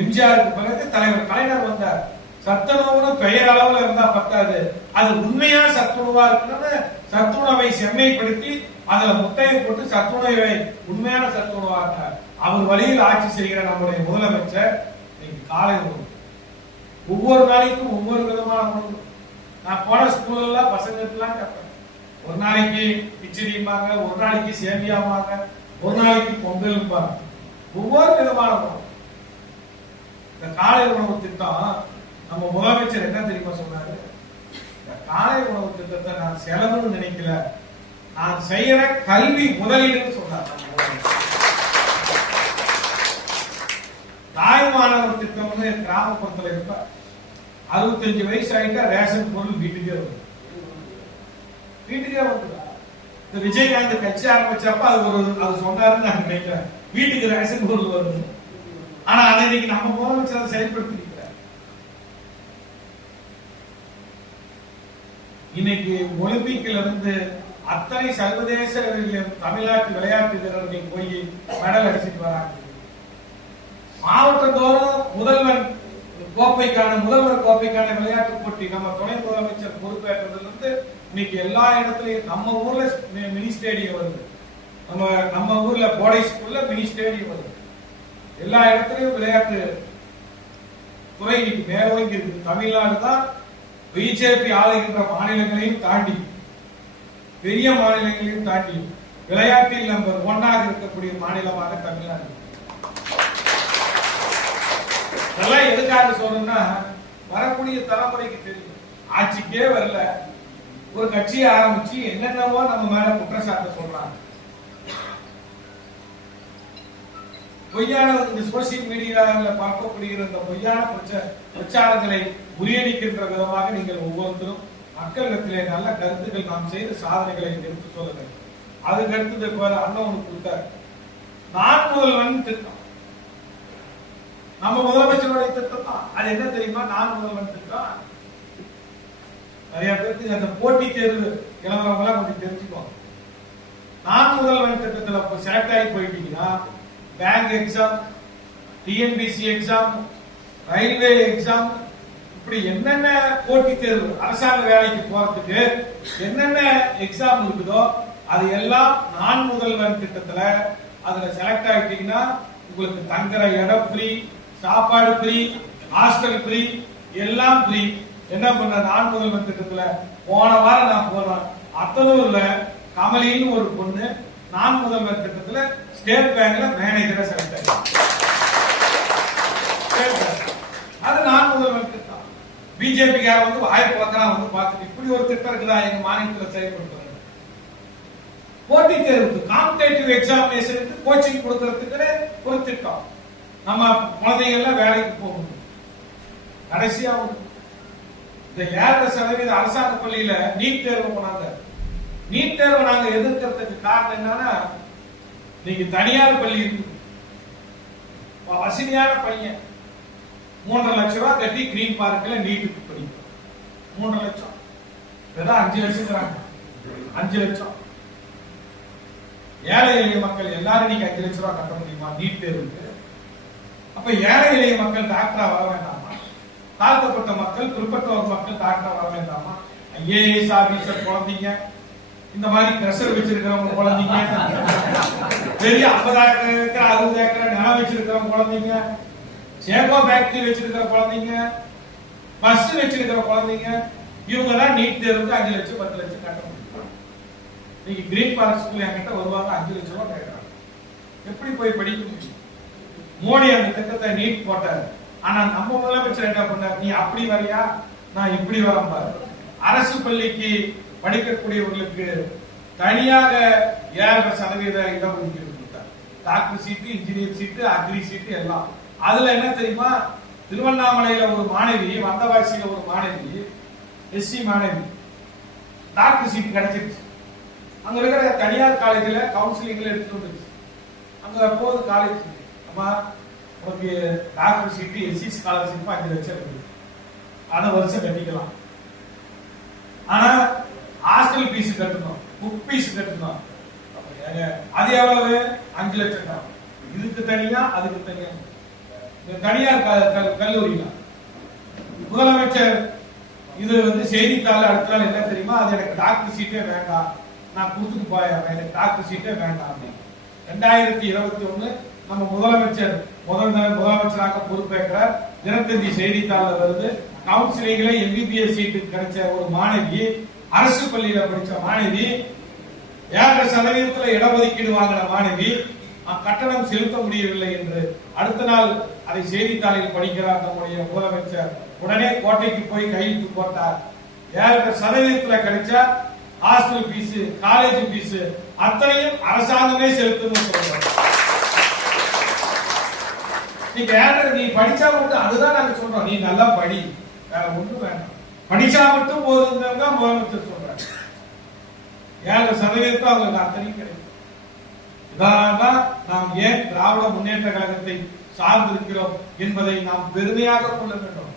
எம்ஜிஆருக்கு பிறகு தலைவர் கலைஞர் வந்தார். சத்துணவுன்னு பெயர் அளவுல இருந்தா பத்தாது, அது உண்மையா சத்துணவா இருக்குன்னு சத்துணவை செம்மைப்படுத்தி அதுல முட்டையை போட்டு சத்துணவை உண்மையான சத்துணவா இருந்தார். அவர் வழியில் ஆட்சி செய்கிற நம்முடைய முதலமைச்சர் இன்னைக்கு காலை உணவு ஒவ்வொரு நாளைக்கும் ஒவ்வொரு விதமான உணவு. நான் போன ஸ்கூல்ல எல்லாம் பசங்களுக்கெல்லாம் கேட்பேன். ஒரு நாளைக்கு கிச்சடிம்பாங்க, ஒரு நாளைக்கு சேமியாம்பாங்க, ஒரு நாளைக்கு பொங்கல்பாங்க. ஒவ்வொரு விதமான உணவு. இந்த காலை உணவு திட்டம் நம்ம முதலமைச்சர் என்ன தெரியுமா சொன்னாரு? இந்த காலை உணவு திட்டத்தை நான் செலவுன்னு நினைக்கல, நான் செய்யற கல்வி முதலீடுன்னு சொன்னார். தாய்மானவர் திட்டம்னு கிராமப்புறத்துல இருப்ப 65 வயசு ஆயிட்டா ரேஷன் பொருள் வீட்டுக்கே வருது. வீட்டுக்கே வந்து இந்த விஜயகாந்த் கட்சி ஆரம்பிச்சப்ப அது சொன்னாருன்னு நான் நினைக்கிறேன். வீட்டுக்கு ரேஷன் பொருள் வருது. ஆனா அதை இன்னைக்கு நம்ம முதலமைச்சர் செயல்படுத்தி இருக்கிறார். இன்னைக்கு ஒலிம்பிக்ல இருந்து அத்தனை சர்வதேச தமிழ்நாட்டு விளையாட்டு வீரர்கள் போய் மெடல் அடிச்சுட்டு வராங்க. மாவட்டத்தோறும் முதல்வர் கோப்பைக்கான விளையாட்டு போட்டி நம்ம துணை முதலமைச்சர் பொறுப்பேற்றதுல இருந்து இன்னைக்கு எல்லா இடத்துலயும் நம்ம ஊர்ல மினி ஸ்டேடியம் வருது, நம்ம ஊர்ல போடை ஸ்கூல்ல மினி ஸ்டேடியம் வருது. எல்லா இடத்துலயும் விளையாட்டு துறை இன்னைக்கு மேலோங்கி இருக்கு. தமிழ்நாடு தான் பிஜேபி ஆளுகின்ற மாநிலங்களையும் தாண்டி, பெரிய மாநிலங்களையும் தாண்டி விளையாட்டில் நம்பர் 1 இருக்கக்கூடிய மாநிலமாக தமிழ்நாடு. இதெல்லாம் எதுக்காக சொல்றேன்னா வரக்கூடிய தலைமுறைக்கு தெரியும். ஆட்சிக்கே வரல, ஒரு கட்சியை ஆரம்பிச்சு என்னென்னவோ நம்ம மேல குற்றச்சாட்டு சொல்றாங்க. பொய்யான இந்த சோசியல் மீடியாவில் பார்க்கப்படுகிற இந்த பொய்யான பிரச்சாரங்களை முறியடிக்கின்ற விதமாக நீங்கள் ஒவ்வொருத்தரும் மக்களிடத்திலே நல்ல கருத்துக்கள், நாம் செய்த சாதனைகளை எடுத்து சொல்ல வேண்டும். அதுக்கு அடுத்தது அண்ணன் கொடுத்தார், நான் முதல்வன் திட்டம். நம்ம முதலமைச்சருடைய திட்டம் தான். அது என்ன தெரியுமா? நான் முதல்வன் திட்டம். நிறைய பேருக்கு அந்த போட்டி தேர்வு இளவரவங்களா கொஞ்சம் தெரிஞ்சுக்கோங்க. நான் முதல்வன் திட்டத்துல செலக்ட் ஆகி போயிட்டீங்கன்னா bank exam, TNPSC exam, railway exam, இப்படி என்னென்ன போட்டி தேர்வு அரசாங்க வேலைக்கு போறதுக்கு என்னென்ன எக்ஸாம் இருக்குதோ அது எல்லாம் நான் முதல்வன் திட்டத்துல அதுல செலக்ட் ஆகிட்டீங்கன்னா உங்களுக்கு தங்குற இடம் ஃப்ரீ, சாப்பாடு ஃப்ரீ, ஹாஸ்டல் ஃப்ரீ, எல்லாம் ஃப்ரீ. என்ன பண்ண நான் முதல்வன் திட்டத்துல போன வாரம் நான் போனேன். அத்தனூர்ல கமலின்னு ஒரு பொண்ணு நான் முதல்வன் திட்டத்துல ஸ்டேட் பேங்க்ல மேனேஜரா செலக்ட் ஆயிடுச்சு. அது நான் முதல்வன் திட்டம். பிஜேபிக்கார வந்து வாய்ப்பு பார்க்கலாம் வந்து பார்த்துட்டு இப்படி ஒரு திட்டம் இருக்குதா எங்க மாநிலத்தில் செயல்படுத்துறது. போட்டி தேர்வுக்கு காம்படேட்டிவ் எக்ஸாமினேஷனுக்கு கோச்சிங் கொடுக்கறதுக்கு ஒரு திட்டம். நம்ம குழந்தைகள்லாம் வேலைக்கு போகணும். கடைசியா இந்த 7% அரசாங்க பள்ளியில நீட் தேர்வு போனாங்க. நீட் தேர்வை நாங்க எதிர்க்கிறதுக்கு காரணம் என்னன்னா, நீங்க தனியார் பள்ளி இருக்கு, வசதியான பையன் 3.5 லட்சம் ரூபாய் கட்டி கிரீன் பார்க்ல நீட்டுக்கு படிக்கும். 3.5 லட்சம் 5 லட்சம் 5 லட்சம். ஏழை எளிய மக்கள் எல்லாரும் நீங்க 5 லட்சம் ரூபாய் கட்ட முடியுமா நீட் தேர்வுக்கு? அப்ப ஏழை எளிய மக்கள் டாக்டரா வர வேண்டாமா? தாழ்த்தப்பட்ட மக்கள், பிற்பட்டோர் மக்கள் டாக்டரா வர வேண்டாமா? ஐஏஎஸ் ஆபீசர் குழந்தைங்க, இந்த மாதிரி பிரஷர் வச்சிருக்கிறவங்க குழந்தைங்க, பெரிய 50,000 ஏக்கர் 60 ஏக்கர் நிலம் வச்சிருக்கிறவங்க குழந்தைங்க, சேகோ ஃபேக்டரி வச்சிருக்கிற குழந்தைங்க, பஸ் வச்சிருக்கிற குழந்தைங்க, இவங்க தான் நீட் தேர்வுக்கு 5 லட்சம் 10 லட்சம் கட்ட முடியும். நீங்க கிரீன் பார்க் ஸ்கூல் என்கிட்ட வருவாங்க, 5 லட்சம் ரூபாய் கேட்கறாங்க. எப்படி போய் படிக்க முடியும்? மோடி அந்த திட்டத்தை நீட் போட்டார். ஆனா நம்ம முதலமைச்சர் என்ன பண்ணார்? நீ அப்படி வரையா, நான் இப்படி வரேன் பாரு. அரசு பள்ளிக்கு படிக்கக்கூடியவர்களுக்கு தனியாக 7% இடஒதுக்கீடு கொடுத்தார். டாக்டர் சீட்டு, இன்ஜினியர் சீட்டு, அக்ரி சீட்டு எல்லாம். அதுல என்ன தெரியுமா? திருவண்ணாமலையில ஒரு மாணவி, வந்தவாசியில ஒரு மாணவி, எஸ்சி மாணவி, டாக்டர் சீட்டு கிடைச்சிருச்சு. அங்க இருக்கிற தனியார் காலேஜ்ல கவுன்சிலிங்ல எடுத்துட்டு வந்துருச்சு. அங்க போகுது காலேஜ், அம்மா உனக்கு டாக்டர் சீட்டு எஸ்சி ஸ்காலர்ஷிப் 5 லட்சம் இருக்கு, அதை வருஷம் கட்டிக்கலாம். ஆனா ஹாஸ்டல் பீஸ் கட்டணும், புக் பீஸ் கட்டணும். அது எவ்வளவு? 5 லட்சம் தான். இதுக்கு தனியா அதுக்கு தனியா. தனியார் கல்லூரியில முதலமைச்சர் இது வந்து செய்தித்தாள் அடுத்த நாள் என்ன தெரியுமா? அது எனக்கு டாக்டர் சீட்டே வேண்டாம், நான் கொடுத்துட்டு போயிடுறேன், எனக்கு டாக்டர் சீட்டே வேண்டாம் அப்படின்னு. 2021 நம்ம முதலமைச்சர் முதலமைச்சராக பொறுப்பேற்றார். தினத்தந்தி செய்தித்தாள் வருது. கவுன்சிலிங்ல எம்பிபிஎஸ் சீட்டு கிடைச்ச ஒரு மாணவி, அரசு பள்ளியில படிச்ச மாணவி, 7% இடஒதுக்கீடு வாங்கின மாணவி கட்டணம் செலுத்த முடியவில்லை என்று அடுத்த நாள் அதை செய்தித்தாளில் படிக்கிறார் நம்முடைய முதலமைச்சர். உடனே கோட்டைக்கு போய் கையெழுத்து போட்டார். 7% கிடைச்சா ஹாஸ்டல் பீஸ், காலேஜ் பீஸ் அத்தனையும் அரசாங்கமே செலுத்தணும் சொல்றாங்க. நீ படிச்சா மட்டும், அதுதான் நாங்க சொல்றோம், நீ நல்லா படி, வேற ஒண்ணும் வேண்டாம், படிச்சா மட்டும் போதும் தான் முதலமைச்சர் சொல்றாங்க. 7% அவங்களுக்கு அத்தனையும் கிடைக்கும். இதனால்தான் நாம் ஏன் திராவிட முன்னேற்ற கழகத்தை சார்ந்திருக்கிறோம் என்பதை நாம் பெருமையாக கொள்ள வேண்டும்.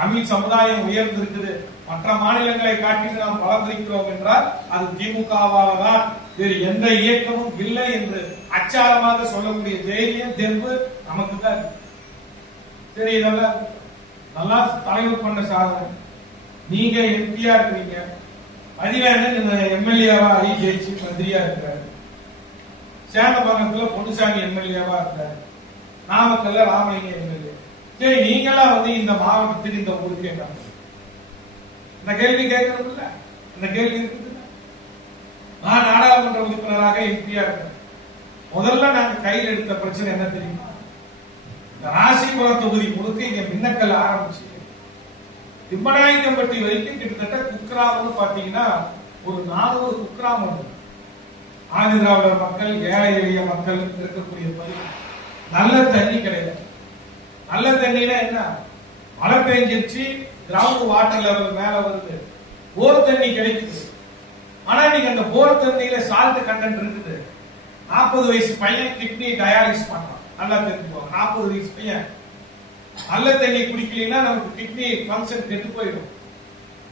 தமிழ் சமுதாயம் உயர்ந்திருக்குது, மற்ற மாநிலங்களை காட்டி நாம் வளர்ந்திருக்கிறோம் என்றால் அது திமுகவால் தான், வேறு எந்த இயக்கமும் இல்லை என்று அச்சாரமாக சொல்லக்கூடிய தைரியம் தெம்பு நமக்கு தான். சரி, இதெல்லாம் நல்லா தலைவர் பண்ண சாதனை. நீங்க எம்பியா இருக்கிறீங்க, மதிவேந்தன் எம்எல்ஏவா ஆகி ஜெயிச்சு மந்திரியா இருக்கிறாரு. சேந்தமங்கலத்துல பொன்னுசாமி எம்எல்ஏவா இருக்கிறாரு. நாமக்கல்ல ராமலிங்கம் எம்எல்ஏ. சரி, நீங்கெல்லாம் வந்து இந்த மாவட்டத்துக்கு இந்த ஊருக்கு என்ன? இந்த கேள்வி கேட்கணும் இல்ல? இந்த கேள்வி இருக்குது. நான் நாடாளுமன்ற உறுப்பினராக எம்பியா இருக்கிறேன். முதல்ல நாங்க கையில் எடுத்த பிரச்சனை என்ன தெரியுமா? ராசிபுரம் தொகுதி முழுக்க இங்க மின்னக்கல் ஆரம்பிச்சு திம்மநாயக்கம்பட்டி வரைக்கும் கிட்டத்தட்ட குக்கிராமம் பாத்தீங்கன்னா ஒரு 400 குக்கிராமம். ஆதிதிராவிடர் மக்கள், ஏழை எளிய மக்கள் இருக்கக்கூடிய பகுதி. நல்ல தண்ணி கிடையாது. நல்ல தண்ணினா என்ன? மழை பெஞ்சிருச்சு, கிரவுண்ட் வாட்டர் லெவல் மேல வருது, போர் தண்ணி கிடைக்குது. ஆனா நீங்க அந்த போர் தண்ணியில சால்ட் கண்டென்ட் இருக்குது. 40 வயசு பையன் கிட்னி டயாலிசிஸ் பண்றான். நல்லா தெரிஞ்சுக்கோங்க. 40 வயசு பையன் நல்ல தண்ணி குடிக்கலன்னா நமக்கு கிட்னி ஃபங்க்ஷன் கெட்டு போயிடும்.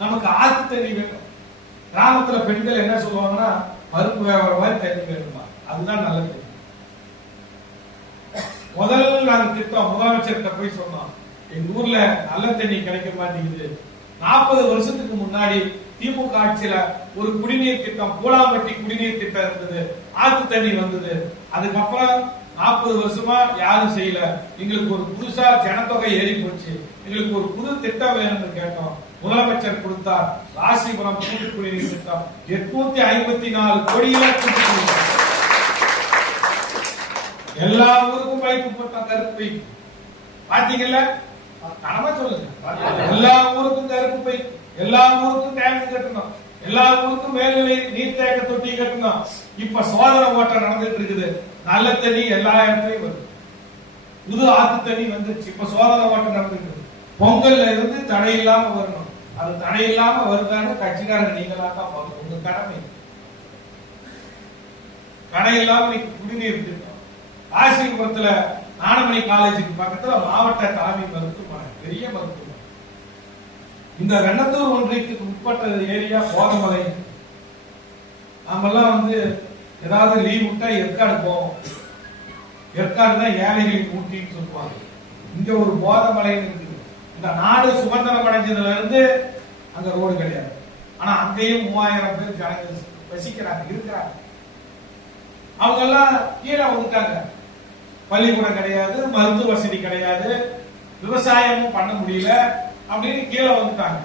நமக்கு ஆத்து தண்ணி வேணும். கிராமத்துல பெண்கள் என்ன சொல்லுவாங்கன்னா, பருப்பு வேகிற மாதிரி தண்ணி வேணுமா, அதுதான் நல்ல தண்ணி. முதல்ல நாங்க திட்டம் முதலமைச்சர்கிட்ட போய் சொன்னோம், எங்க ஊர்ல நல்ல தண்ணி கிடைக்க மாட்டேங்குது. 40 வருஷத்துக்கு முன்னாடி திமுக ஆட்சியில ஒரு குடிநீர் திட்டம், பூலாம்பட்டி குடிநீர் திட்டம் இருந்தது, ஆத்து தண்ணி வந்தது. அதுக்கப்புறம் 40 வருஷமா யாரும் செய்யல. எங்களுக்கு ஒரு புதுசா ஜனத்தொகை ஏறி போச்சு, எங்களுக்கு ஒரு புது திட்டம் வேணும்னு கேட்டோம். முதலமைச்சர் கொடுத்தார். ராசிபுரம் கூட்டு குடிநீர் திட்டம் 854 கோடியில கூட்டு குடிநீர். எல்லா ஊருக்கும் பைப்பு போட்டோம், கருப்பு பைப்பு. பாத்தீங்கல்ல, கனமா சொல்லுங்க. எல்லா ஊருக்கும் கருப்பு பைப்பு, எல்லா ஊருக்கும் டேங்க் கட்டணும், எல்லா ஊருக்கும் மேல்நிலை நீர்த்தேக்க தொட்டி கட்டணும். இப்ப சோதனை ஓட்டம் நடந்துட்டு இருக்குது. நல்ல தண்ணி எல்லா இடத்துலயும் வருது, புது ஆத்து தண்ணி வந்துருச்சு. இப்ப சோதனை ஓட்டம் நடந்துட்டு பொங்கல்ல இருந்து தடை இல்லாம வரணும். அது தடை இல்லாம வருதான்னு கட்சிக்காரங்க நீங்களா தான் பார்க்கணும். உங்க கடமை. தடை இல்லாம நீங்க குடிநீர் திட்டம். ராசிபுரத்துல ஞானமணி காலேஜுக்கு பக்கத்துல மாவட்ட தலைமை மருத்துவமனை, பெரிய மருத்துவமனை. இந்த வெண்ணத்தூர் ஒன்றியத்துக்கு உட்பட்ட ஏரியா போதமலை. நாமெல்லாம் ஏதாவது லீவ் விட்டா ஏற்காடு போவோம். ஏற்காடு தான் ஏழைகளின் ஊட்டின்னு சொல்லுவாங்க. இங்க ஒரு போதமலை இருக்குது. இந்த நாடு சுதந்திரம் அடைஞ்சதுல இருந்து அங்க ரோடு கிடையாது. ஆனா அங்கேயும் 3000 பேர் ஜனங்கள் வசிக்கிறாங்க, இருக்கிறாங்க. அவங்க எல்லாம் கீழே வந்துட்டாங்க. பள்ளிக்கூடம் கிடையாது, மருத்துவ வசதி கிடையாது, விவசாயமும் பண்ண முடியல அப்படின்னு கீழே வந்துட்டாங்க.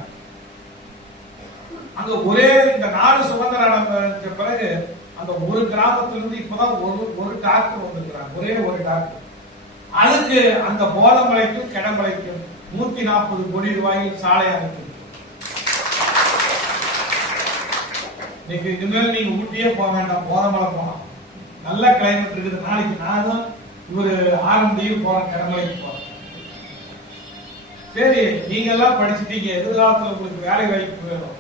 அங்க ஒரே இந்த நாடு சுதந்திரம் அடைஞ்ச பிறகு அந்த ஒரு கிராமத்திலிருந்து இப்பதான் ஒரு டாக்டர் வந்திருக்கிறாங்க, ஒரே ஒரு டாக்டர். அதுக்கு அந்த போதமலைக்கும் கிடமலைக்கும் 140 கோடி ரூபாயில் சாலை அமைத்து. இன்னைக்கு இனிமேல் நீங்க ஊட்டியே போக வேண்டாம், போதமலை போகலாம். நல்ல கிளைமேட் இருக்குது. நாளைக்கு நானும் இவரு ஆரம்பியும் போறேன், கிடமலைக்கு போறேன். சரி, நீங்க எல்லாம் படிச்சுட்டீங்க, எதிர்காலத்துல உங்களுக்கு வேலை வாய்ப்பு வேணும்.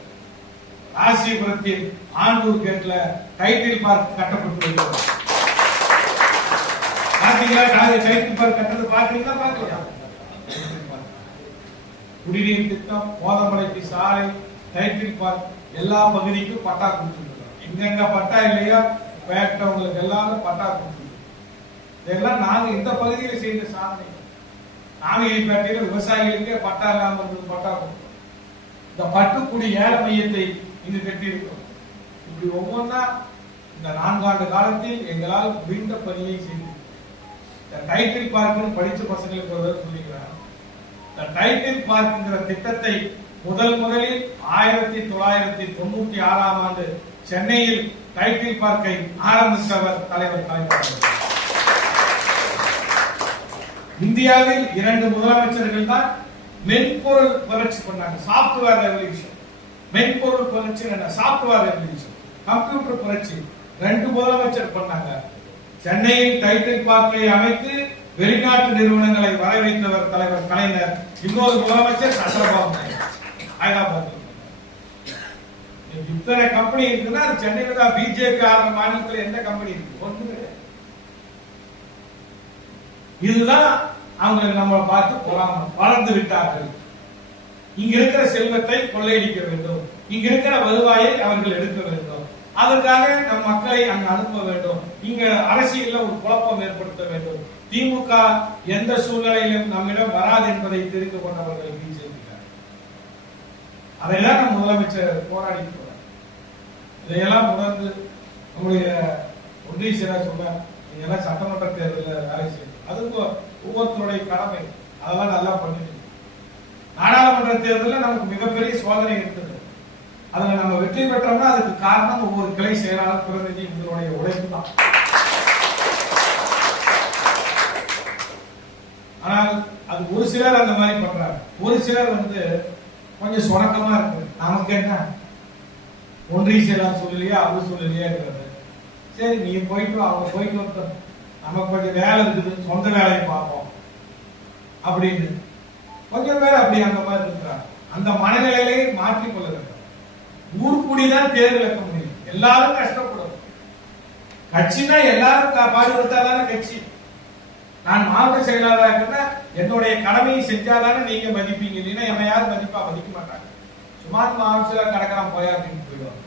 ராசிபுரத்தில் ஆண்டூர் கேட்ல டைட்டில் பார்க் கட்டப்பட்டு பாத்தீங்களா? டைட்டில் பார்க் கட்டது பாத்தீங்களா? பாக்கலையா? குடிநீர் திட்டம், போதமலைக்கு சாலை, டைட்டில் பார்க், எல்லா பகுதிக்கும் பட்டா கொடுத்துருக்கோம். எங்கெங்க பட்டா இல்லையா பேட்டவங்களுக்கு எல்லாரும் பட்டா கொடுத்துருக்கோம். இதெல்லாம் நாங்க இந்த பகுதியில் செய்த சாதனை. நாகைப்பேட்டையில் விவசாயிகளுக்கே பட்டா இல்லாம இருந்தது, பட்டா கொடுத்தோம். இந்த பட்டுக்குடி ஏல மையத்தை இங்கு கட்டியிருக்கிறோம். இப்படி ஒவ்வொன்றா இந்த 4 ஆண்டு காலத்தில் எங்களால் முடிந்த பணியை செய்து. இந்த டைட்டில் பார்க் படிச்ச பசங்களுக்கு சொல்லிக்கிறாங்க. இந்த டைட்டில் பார்க்கிற திட்டத்தை முதலில் 1996ஆம் ஆண்டு சென்னையில் டைட்டில் பார்க்கை ஆரம்பித்தவர் தலைவர் கலைஞர். இந்தியாவில் 2 முதலமைச்சர்கள் தான் மென்பொருள் புரட்சி பண்ணாங்க. Software revolution. மென்பொருள் புரட்சி என்ன? சாப்ட்வேர் ரெவல்யூஷன், கம்ப்யூட்டர் புரட்சி. 2 முதலமைச்சர் பண்ணாங்க. சென்னையில் டைட்டில் பார்க்கை அமைத்து வெளிநாட்டு நிறுவனங்களை வரவேற்றவர் தலைவர் கலைஞர். இன்னொரு முதலமைச்சர் சந்திரபாபு நாயுடு ஹைதராபாத். இத்தனை கம்பெனி இருக்குன்னா சென்னையில தான். பிஜேபி ஆகிற மாநிலத்தில் எந்த கம்பெனி இருக்கு? ஒண்ணு கிடையாது. இதுதான் அவங்க நம்மளை பார்த்து பொறாமை. வளர்ந்து விட்டார்கள். இங்க இருக்கிற செல்வத்தை கொள்ளையடிக்க வேண்டும், இங்க இருக்கிற வருவாயை அவர்கள் எடுக்க வேண்டும். அதற்காக நம் மக்களை அங்கு அனுப்ப வேண்டும். இங்க அரசியல்ல ஒரு குழப்பம் ஏற்படுத்த வேண்டும். திமுக எந்த சூழ்நிலையிலும் நம்மிடம் வராது என்பதை தெரிந்து கொண்டவர்கள் பிஜேபி. அதையெல்லாம் நம் முதலமைச்சர் போராடி போறார். இதையெல்லாம் உணர்ந்து நம்முடைய ஒன்றிய செயலர் சொன்னார், நீங்க சட்டமன்ற தேர்தலில் வேலை செய்யணும். அதுக்கு ஒவ்வொருத்தருடைய கடமை. அதெல்லாம் நல்லா பண்ணிட்டு நாடாளுமன்ற தேர்தலில் நமக்கு மிகப்பெரிய சோதனை இருக்குது. அதுல நம்ம வெற்றி பெற்றோம்னா அதுக்கு காரணம் ஒவ்வொரு கிளை செயலாளர் பிரதிநிதி உங்களுடைய உழைப்பு தான். ஆனால் அது ஒரு சிலர் அந்த மாதிரி பண்றாங்க. ஒரு சிலர் கொஞ்சம் சுணக்கமா இருக்கு. நமக்கு என்ன ஒன்றிய செயலாளர் சொல்லலையா அவர் சொல்லலையாங்கிறது. சரி நீ போயிட்டு அவங்க போயிட்டு வரட்டும், நமக்கு கொஞ்சம் வேலை இருக்குது, சொந்த வேலையை பார்ப்போம் அப்படின்னு கொஞ்சம் பேர் அப்படி அந்த மாதிரி இருக்கிறாங்க. அந்த மனநிலையை மாற்றிக் கொள்ள வேண்டும். ஊர் கூடிதான் தேர்தல் வைக்க முடியும். எல்லாரும் கஷ்டப்படும். கட்சினா எல்லாரும் பாடுபட்டாதானே கட்சி. நான் மாவட்ட செயலாளராக இருக்கிறேன்னா என்னுடைய கடமையை செஞ்சாதானே நீங்க மதிப்பீங்க. இல்லைன்னா என்ன யாரும் மதிக்க மாட்டாங்க. சுமார் மாவட்ட செயலாளர் கடற்கலாம் போயா அப்படின்னு போயிடுவாங்க.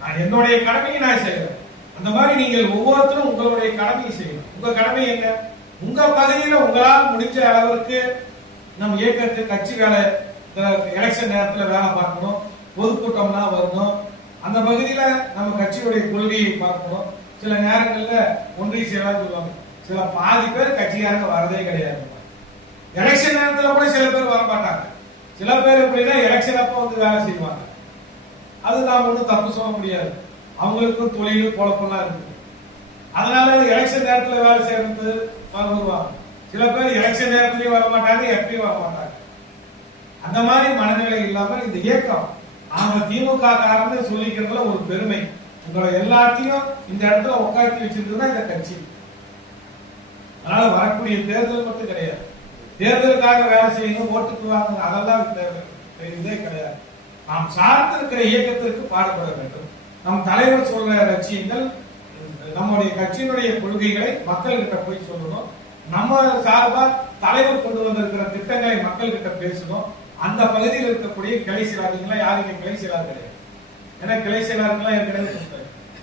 நான் என்னுடைய கடமையை நான் செய்யறேன். அந்த மாதிரி நீங்கள் ஒவ்வொருத்தரும் உங்களுடைய கடமையை செய்யணும். உங்க கடமை என்ன? உங்க பகுதியில உங்களால் முடிஞ்ச அளவுக்கு நம்ம இயக்கத்து கட்சி வேலை, எலெக்ஷன் நேரத்துல வேலை பார்க்கணும், பொதுக்கூட்டம்னா வரணும், அந்த பகுதியில நம்ம கட்சியுடைய கொள்கையை பார்க்கணும். சில நேரங்கள்ல ஒன்றிய செயலாளர் சொல்லுவாங்க, சில பாதி பேர் கட்சிக்காரங்க வரதே கிடையாது. எலெக்ஷன் நேரத்துல கூட சில பேர் வர மாட்டாங்க. சில பேர் எப்படின்னா எலெக்ஷன் அப்போ வேலை செய்வாங்க. அது நாம ஒன்றும் தப்பு சொல்ல முடியாது. அவங்களுக்கும் தொழில் பொழப்பெல்லாம் இருக்கு. அதனால எலெக்ஷன் நேரத்துல வேலை செய்யறது வருவாங்க. சில பேர் எலெக்ஷன் நேரத்திலேயே வர மாட்டாங்க, எப்பயும் வர மாட்டாங்க. அந்த மாதிரி மனநிலை இல்லாம இந்த இயக்கம் நாம திமுக காரன்னு சொல்லிக்கிறதுல ஒரு பெருமை. உங்களை எல்லாத்தையும் இந்த இடத்துல உட்காந்து வச்சிருந்ததுன்னா இந்த கட்சி. அதனால வரக்கூடிய தேர்தல் மட்டும் கிடையாது. தேர்தலுக்காக வேலை செய்யணும், ஓட்டுக்கு வாங்க, அதெல்லாம் இதே கிடையாது. நாம் சார்ந்து இருக்கிற இயக்கத்திற்கு பாடுபட வேண்டும். நம் தலைவர் சொல்ற லட்சியங்கள், நம்முடைய கட்சியினுடைய கொள்கைகளை மக்கள்கிட்ட போய் சொல்லணும். நம்ம சார்பா தலைவர் கொண்டு வந்திருக்கிற திட்டங்களை மக்கள் கிட்ட பேசணும். அந்த பகுதியில் இருக்கக்கூடிய கிளை செயலாளர்களா யாருமே கிளை செயலாளர் கிடையாது. ஏன்னா கிளை செயலாளர்களா ஏற்கனவே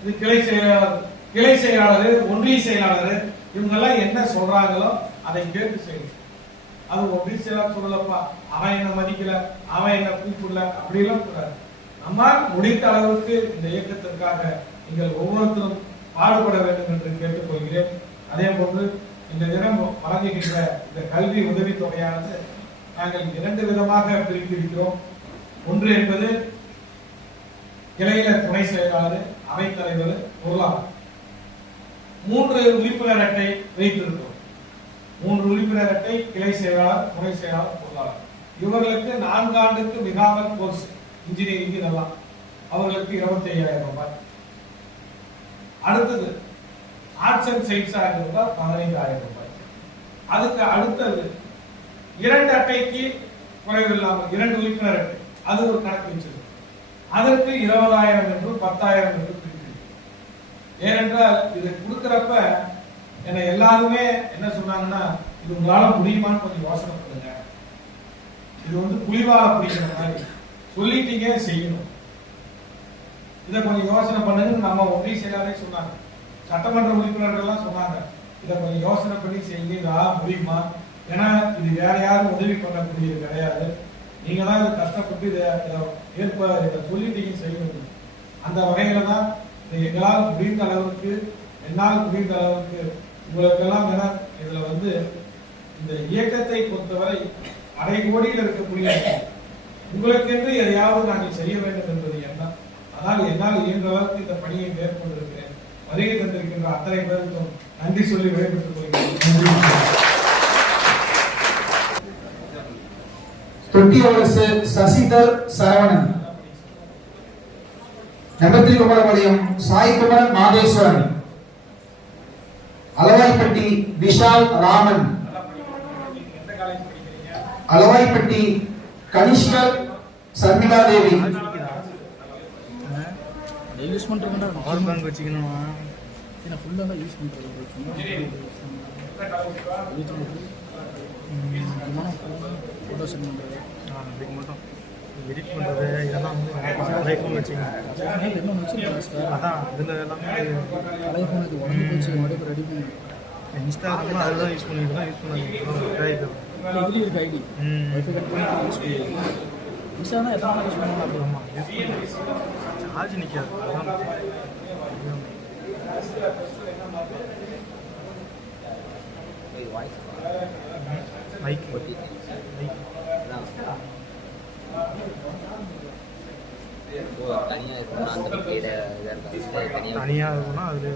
இது கிளை செயலாளர், ஒன்றிய செயலாளர் இவங்க எல்லாம் என்ன சொல்றாங்களோ அதை கேட்டு செய்யணும். அது ஒன்றிய செயலாளர் சொல்லலப்பா, அவன் என்ன மதிக்கல, அவன் என்ன கூப்பிடல, அப்படி எல்லாம் கூடாது. நம்ம முடிந்த அளவுக்கு இந்த இயக்கத்திற்காக நீங்கள் ஒவ்வொருத்தரும் பாடுபட வேண்டும் என்று கேட்டுக்கொள்கிறேன். அதே போன்று இந்த தினம் வழங்குகின்ற இந்த கல்வி உதவித்தொகையானது நாங்கள் 2 விதமாக பிரித்திருக்கிறோம். ஒன்று என்பது கிளையில துணை செயலாளர், அவைத்தலைவர், பொருளாளர் 3 உறுப்பினர் அட்டை வைத்திருக்கிறோம். 3 உறுப்பினர் அட்டை, கிளை செயலாளர், துணை செயலாளர், பொருளாளர். இவர்களுக்கு 4 ஆண்டுக்கு மிகாமல் கோர்ஸ், இன்ஜினியரிங் இதெல்லாம் அவர்களுக்கு 25,000 ரூபாய். அடுத்தது ஆர்ட்ஸ் அண்ட் சயின்ஸ் இருந்தால் 15,000 ரூபாய். அதுக்கு அடுத்தது 2 அட்டைக்கு குறைவு இல்லாமல் 2 உறுப்பினர் அட்டை, அது ஒரு கணக்கு வச்சிருக்கு. அதற்கு 20,000 என்று 10,000 என்று பிரித்து. ஏனென்றால் இதை கொடுக்கிறப்ப என்ன எல்லாருமே என்ன சொன்னாங்கன்னா, இது உங்களால முடியுமான்னு கொஞ்சம் யோசனை பண்ணுங்க. இது புலிவால பிடிக்கிற மாதிரி சொல்லிட்டீங்க, செய்யணும். இதை கொஞ்சம் யோசனை பண்ணுங்க. நம்ம ஒன்றிய செயலாளரே சொன்னாங்க, சட்டமன்ற உறுப்பினர்கள் எல்லாம் சொன்னாங்க, இதை கொஞ்சம் யோசனை பண்ணி செய்யுங்க, முடியுமா? ஏன்னா இது வேற யாரும் உதவி பண்ணக்கூடியது கிடையாது. நீங்க தான் இது கஷ்டப்பட்டு இதை சொல்லிட்டீங்கன்னு செய்யணும். அந்த வகையில தான் எங்களால் முடிந்த அளவுக்கு, என்னால் முடிந்த அளவுக்கு உங்களுக்கெல்லாம் இதுல இந்த இயக்கத்தை பொறுத்தவரை அரைகோடியில் இருக்கக்கூடிய உங்களுக்கென்று எதையாவது நாங்கள் செய்ய வேண்டும் என்பது எண்ணம். அதனால் என்னால் இயன்ற அளவுக்கு இந்த பணியை மேற்கொண்டிருக்கிறேன். வருகை தந்திருக்கின்ற அத்தனை பேருக்கும் நன்றி சொல்லி விடைபெற்றுக் கொள்கிறேன். தொட்டியரசு சசிதர் சரவணன், நம்பத்திரி குமரபாளையம் சாய்குமரன் மாதேஸ்வரன், அளவாய்ப்பட்டி விஷால் ராமன், அளவாய்ப்பட்டி கனிஷ்கர் சர்மிளா தேவி. யூஸ் பண்றீங்கன்னா பவர் பேங்க் வச்சுக்கணும். ஏன்னா ஃபுல்லா தான் யூஸ் பண்றது. ஃபோட்டோ சென்ட் பண்றது, அதுக்கு மட்டும் எடிட் பண்றது, இதெல்லாம் ஐஃபோன் வச்சுக்கணும். இன்னும் வச்சுருக்காங்க சார். அதான் இதில் எல்லாமே ஐஃபோன் இது உடம்பு போச்சு, மறுபடியும் ரெடி பண்ணி இன்ஸ்டாகிராம்லாம் அதுதான் யூஸ் பண்ணி தான் யூஸ் பண்ணாங்க. இதுலேயும் இருக்கு ஐடி, ஒய்ஃபை கட் பண்ணி யூஸ் பண்ணி. இன்ஸ்டானா எத்தனை யூஸ் பண்ணலாம்? அப்படி ஆமாம், யூஸ் பண்ணி சார்ஜ் நிற்காது. அதான் மைக் தனியாக இருக்குன்னா அது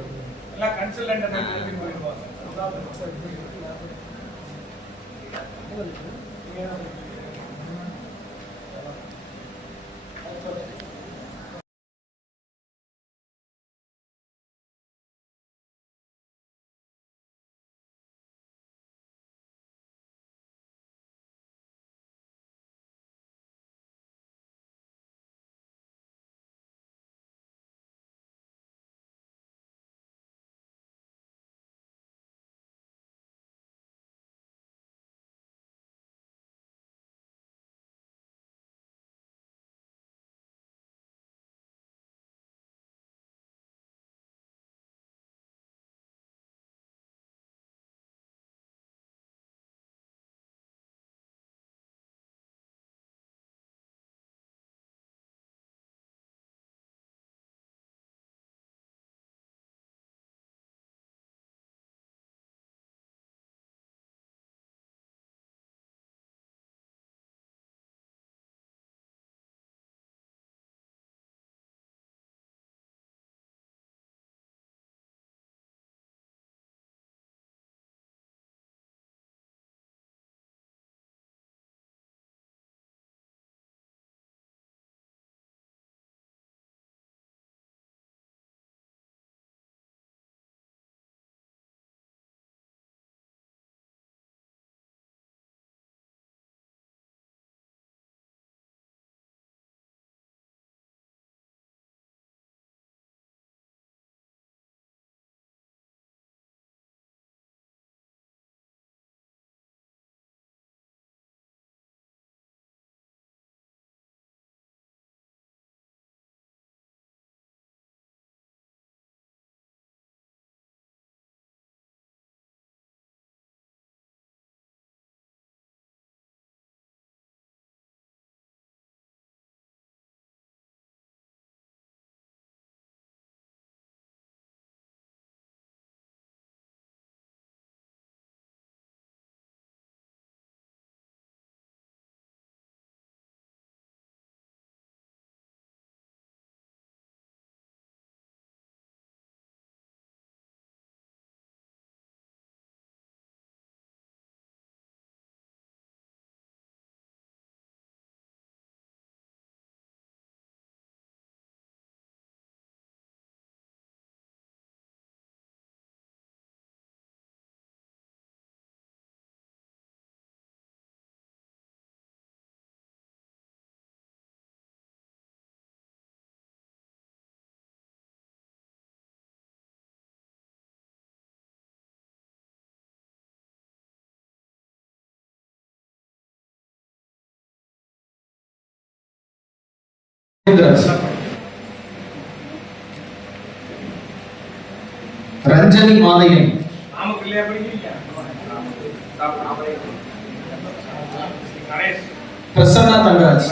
ரஞ்சனி மாதையன், பிரசன்னா தங்கராஜ்,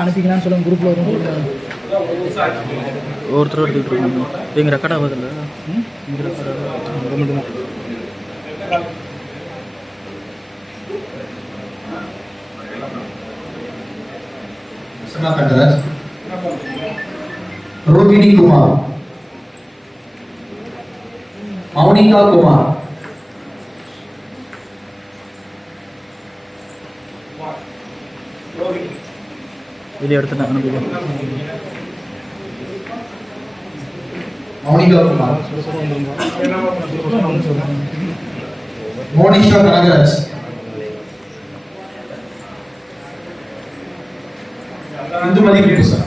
அனுப்பிக்கலாம்னு சொல்லுங்க. குரூப்பில் வரும். ஒருத்தர் எடுத்துக்கிட்டு இருக்காங்க. எங்கள் ரெக்கார்ட் ஆகுதில்ல. இங்கே ரெக்கார்ட் ஆகுது மட்டும்தான். பிரசன்னா தங்கராஜ், ரோகிணி குமார், மௌனிகா குமார், வீடியோ எடுத்துட்டேன். அனுப்பிக்க மௌனிகா குமார், மோனிஷா கனகராஜ், இந்துமதி குப்புசாமி.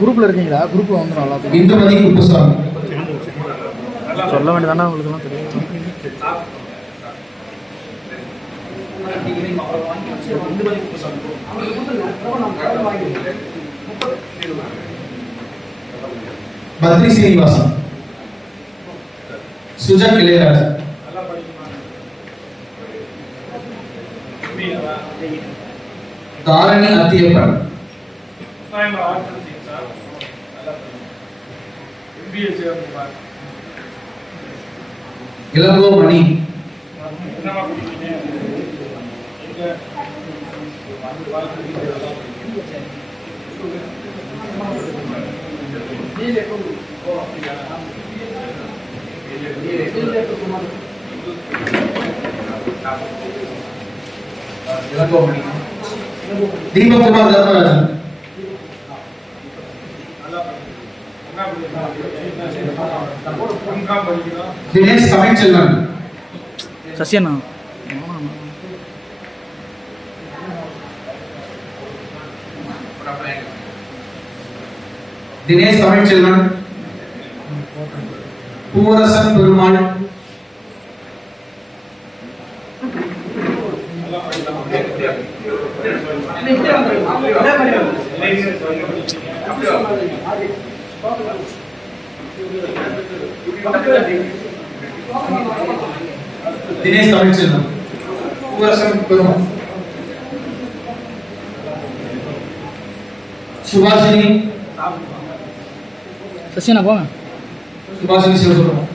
குரூப்பில் இருக்கீங்களா? குரூப்பில் வந்துடும். நல்லா இந்துமதி குப்புசாமி, சொல்ல வேண்டியதானே உங்களுக்குலாம் தெரியும். பத்ரி சீனிவாசன், சுஜன் இளையராஜா, தாரணி அத்தியப்பன், இளங்கோ மணி, தீபக் குமார் தர்மராஜன், தினேஷ் தமிழ்ச்செல்வன், சசியண்ணா தினேஷ் தமிழ்ச்செல்வன், பூவரசன் பெருமாள், தினேஷ் தமிழ்ச்செல்வன், பூவரசன் பெருமாள், சுபாஷினி, சசியண்ணா போங்க. சுபாஷினி சிவசுப்ரமணியம்,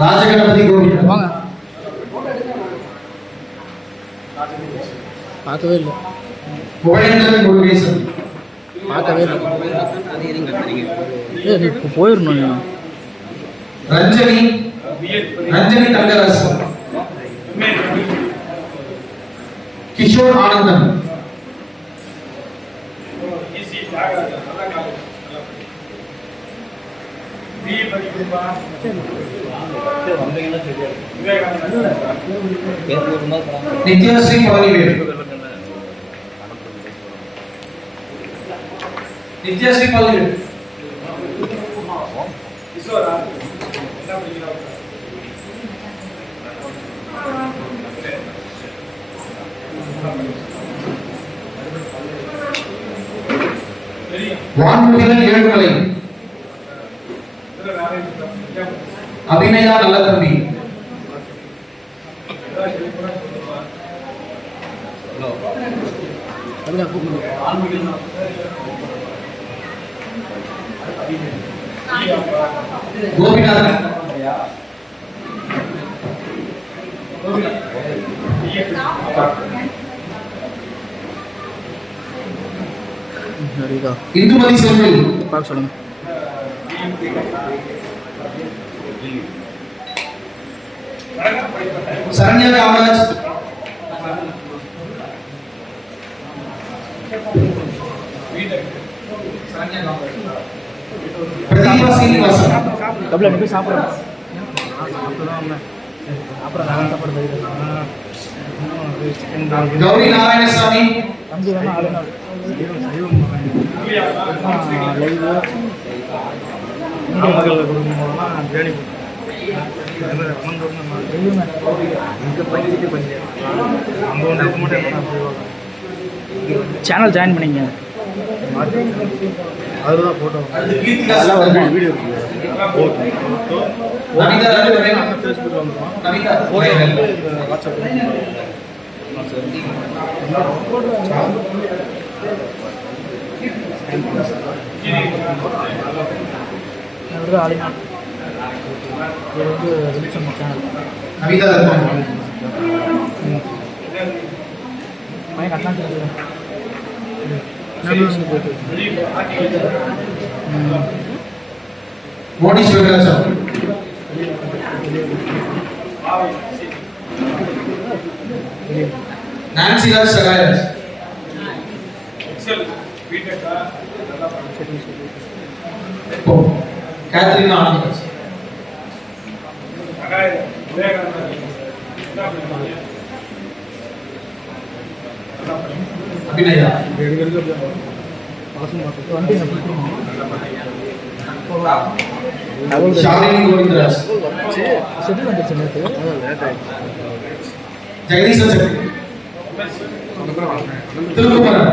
ராஜகணபதி கோவிந்தன், வாங்க. பார்க்கவே இல்லை. புகழேந்திரன் முருகேசன், பார்க்கவே இல்லை. நீ இப்போ போயிடணும் நீ. ரஞ்சனி தங்கராசன், கிஷோர் ஆனந்தன், நித்யஸ்ரீ பழனிவேல், நித்யஸ்ரீ பழனிவேல், வான்முகிலன் ஏழுமலை, அபிநயா நல்லதம்பி, கோபிநாதன், இந்துமதி செல்வி, பார்க்க சொல்லுங்க. சரண்யா காமராஜ், பிரதீபா சீனிவாசன், டபுள் போய் சாப்பிட்றேன். அப்புறம் நான் சாப்பாடு கௌரி நாராயணசாமி, அஞ்சு வேணா 6 நாள் லைவ் நாமக்கல் குடும்பம் மூலமாக ஜேர்னி சேனல் ஜாயின் பண்ணிங்க. அதுதான் ஃபோட்டோ எல்லாம் வருது. வீடியோ ஃபேஸ்புக்கில் வந்துடும். வாட்ஸ்அப் ஆளுங்க. இது வந்து வெளிச்சம் சேனல். கவிதா ரத்னம், பையன் கட்டாச்சு மோடி சிவராஜன், நான்சி ராஜ் சகாயராஜ், கேத்ரின் ஆனந்த், அபிநயா, ஷாலினி கோவிந்தராஜ், ஜெகதீசன் சக்தி, திருக்குமரன்,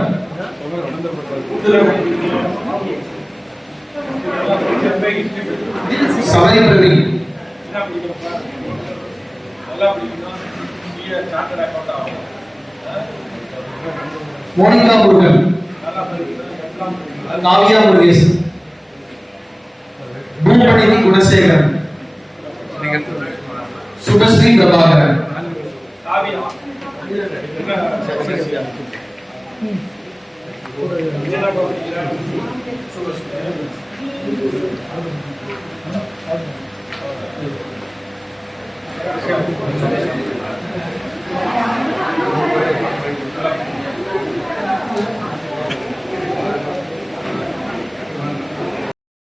சமய பிரவீன், மோனிகா முருகன், காவியா முருகேசன், பூமணிதி குணசேகரன், சுபஸ்ரீ பிரபாகரன், ஒரு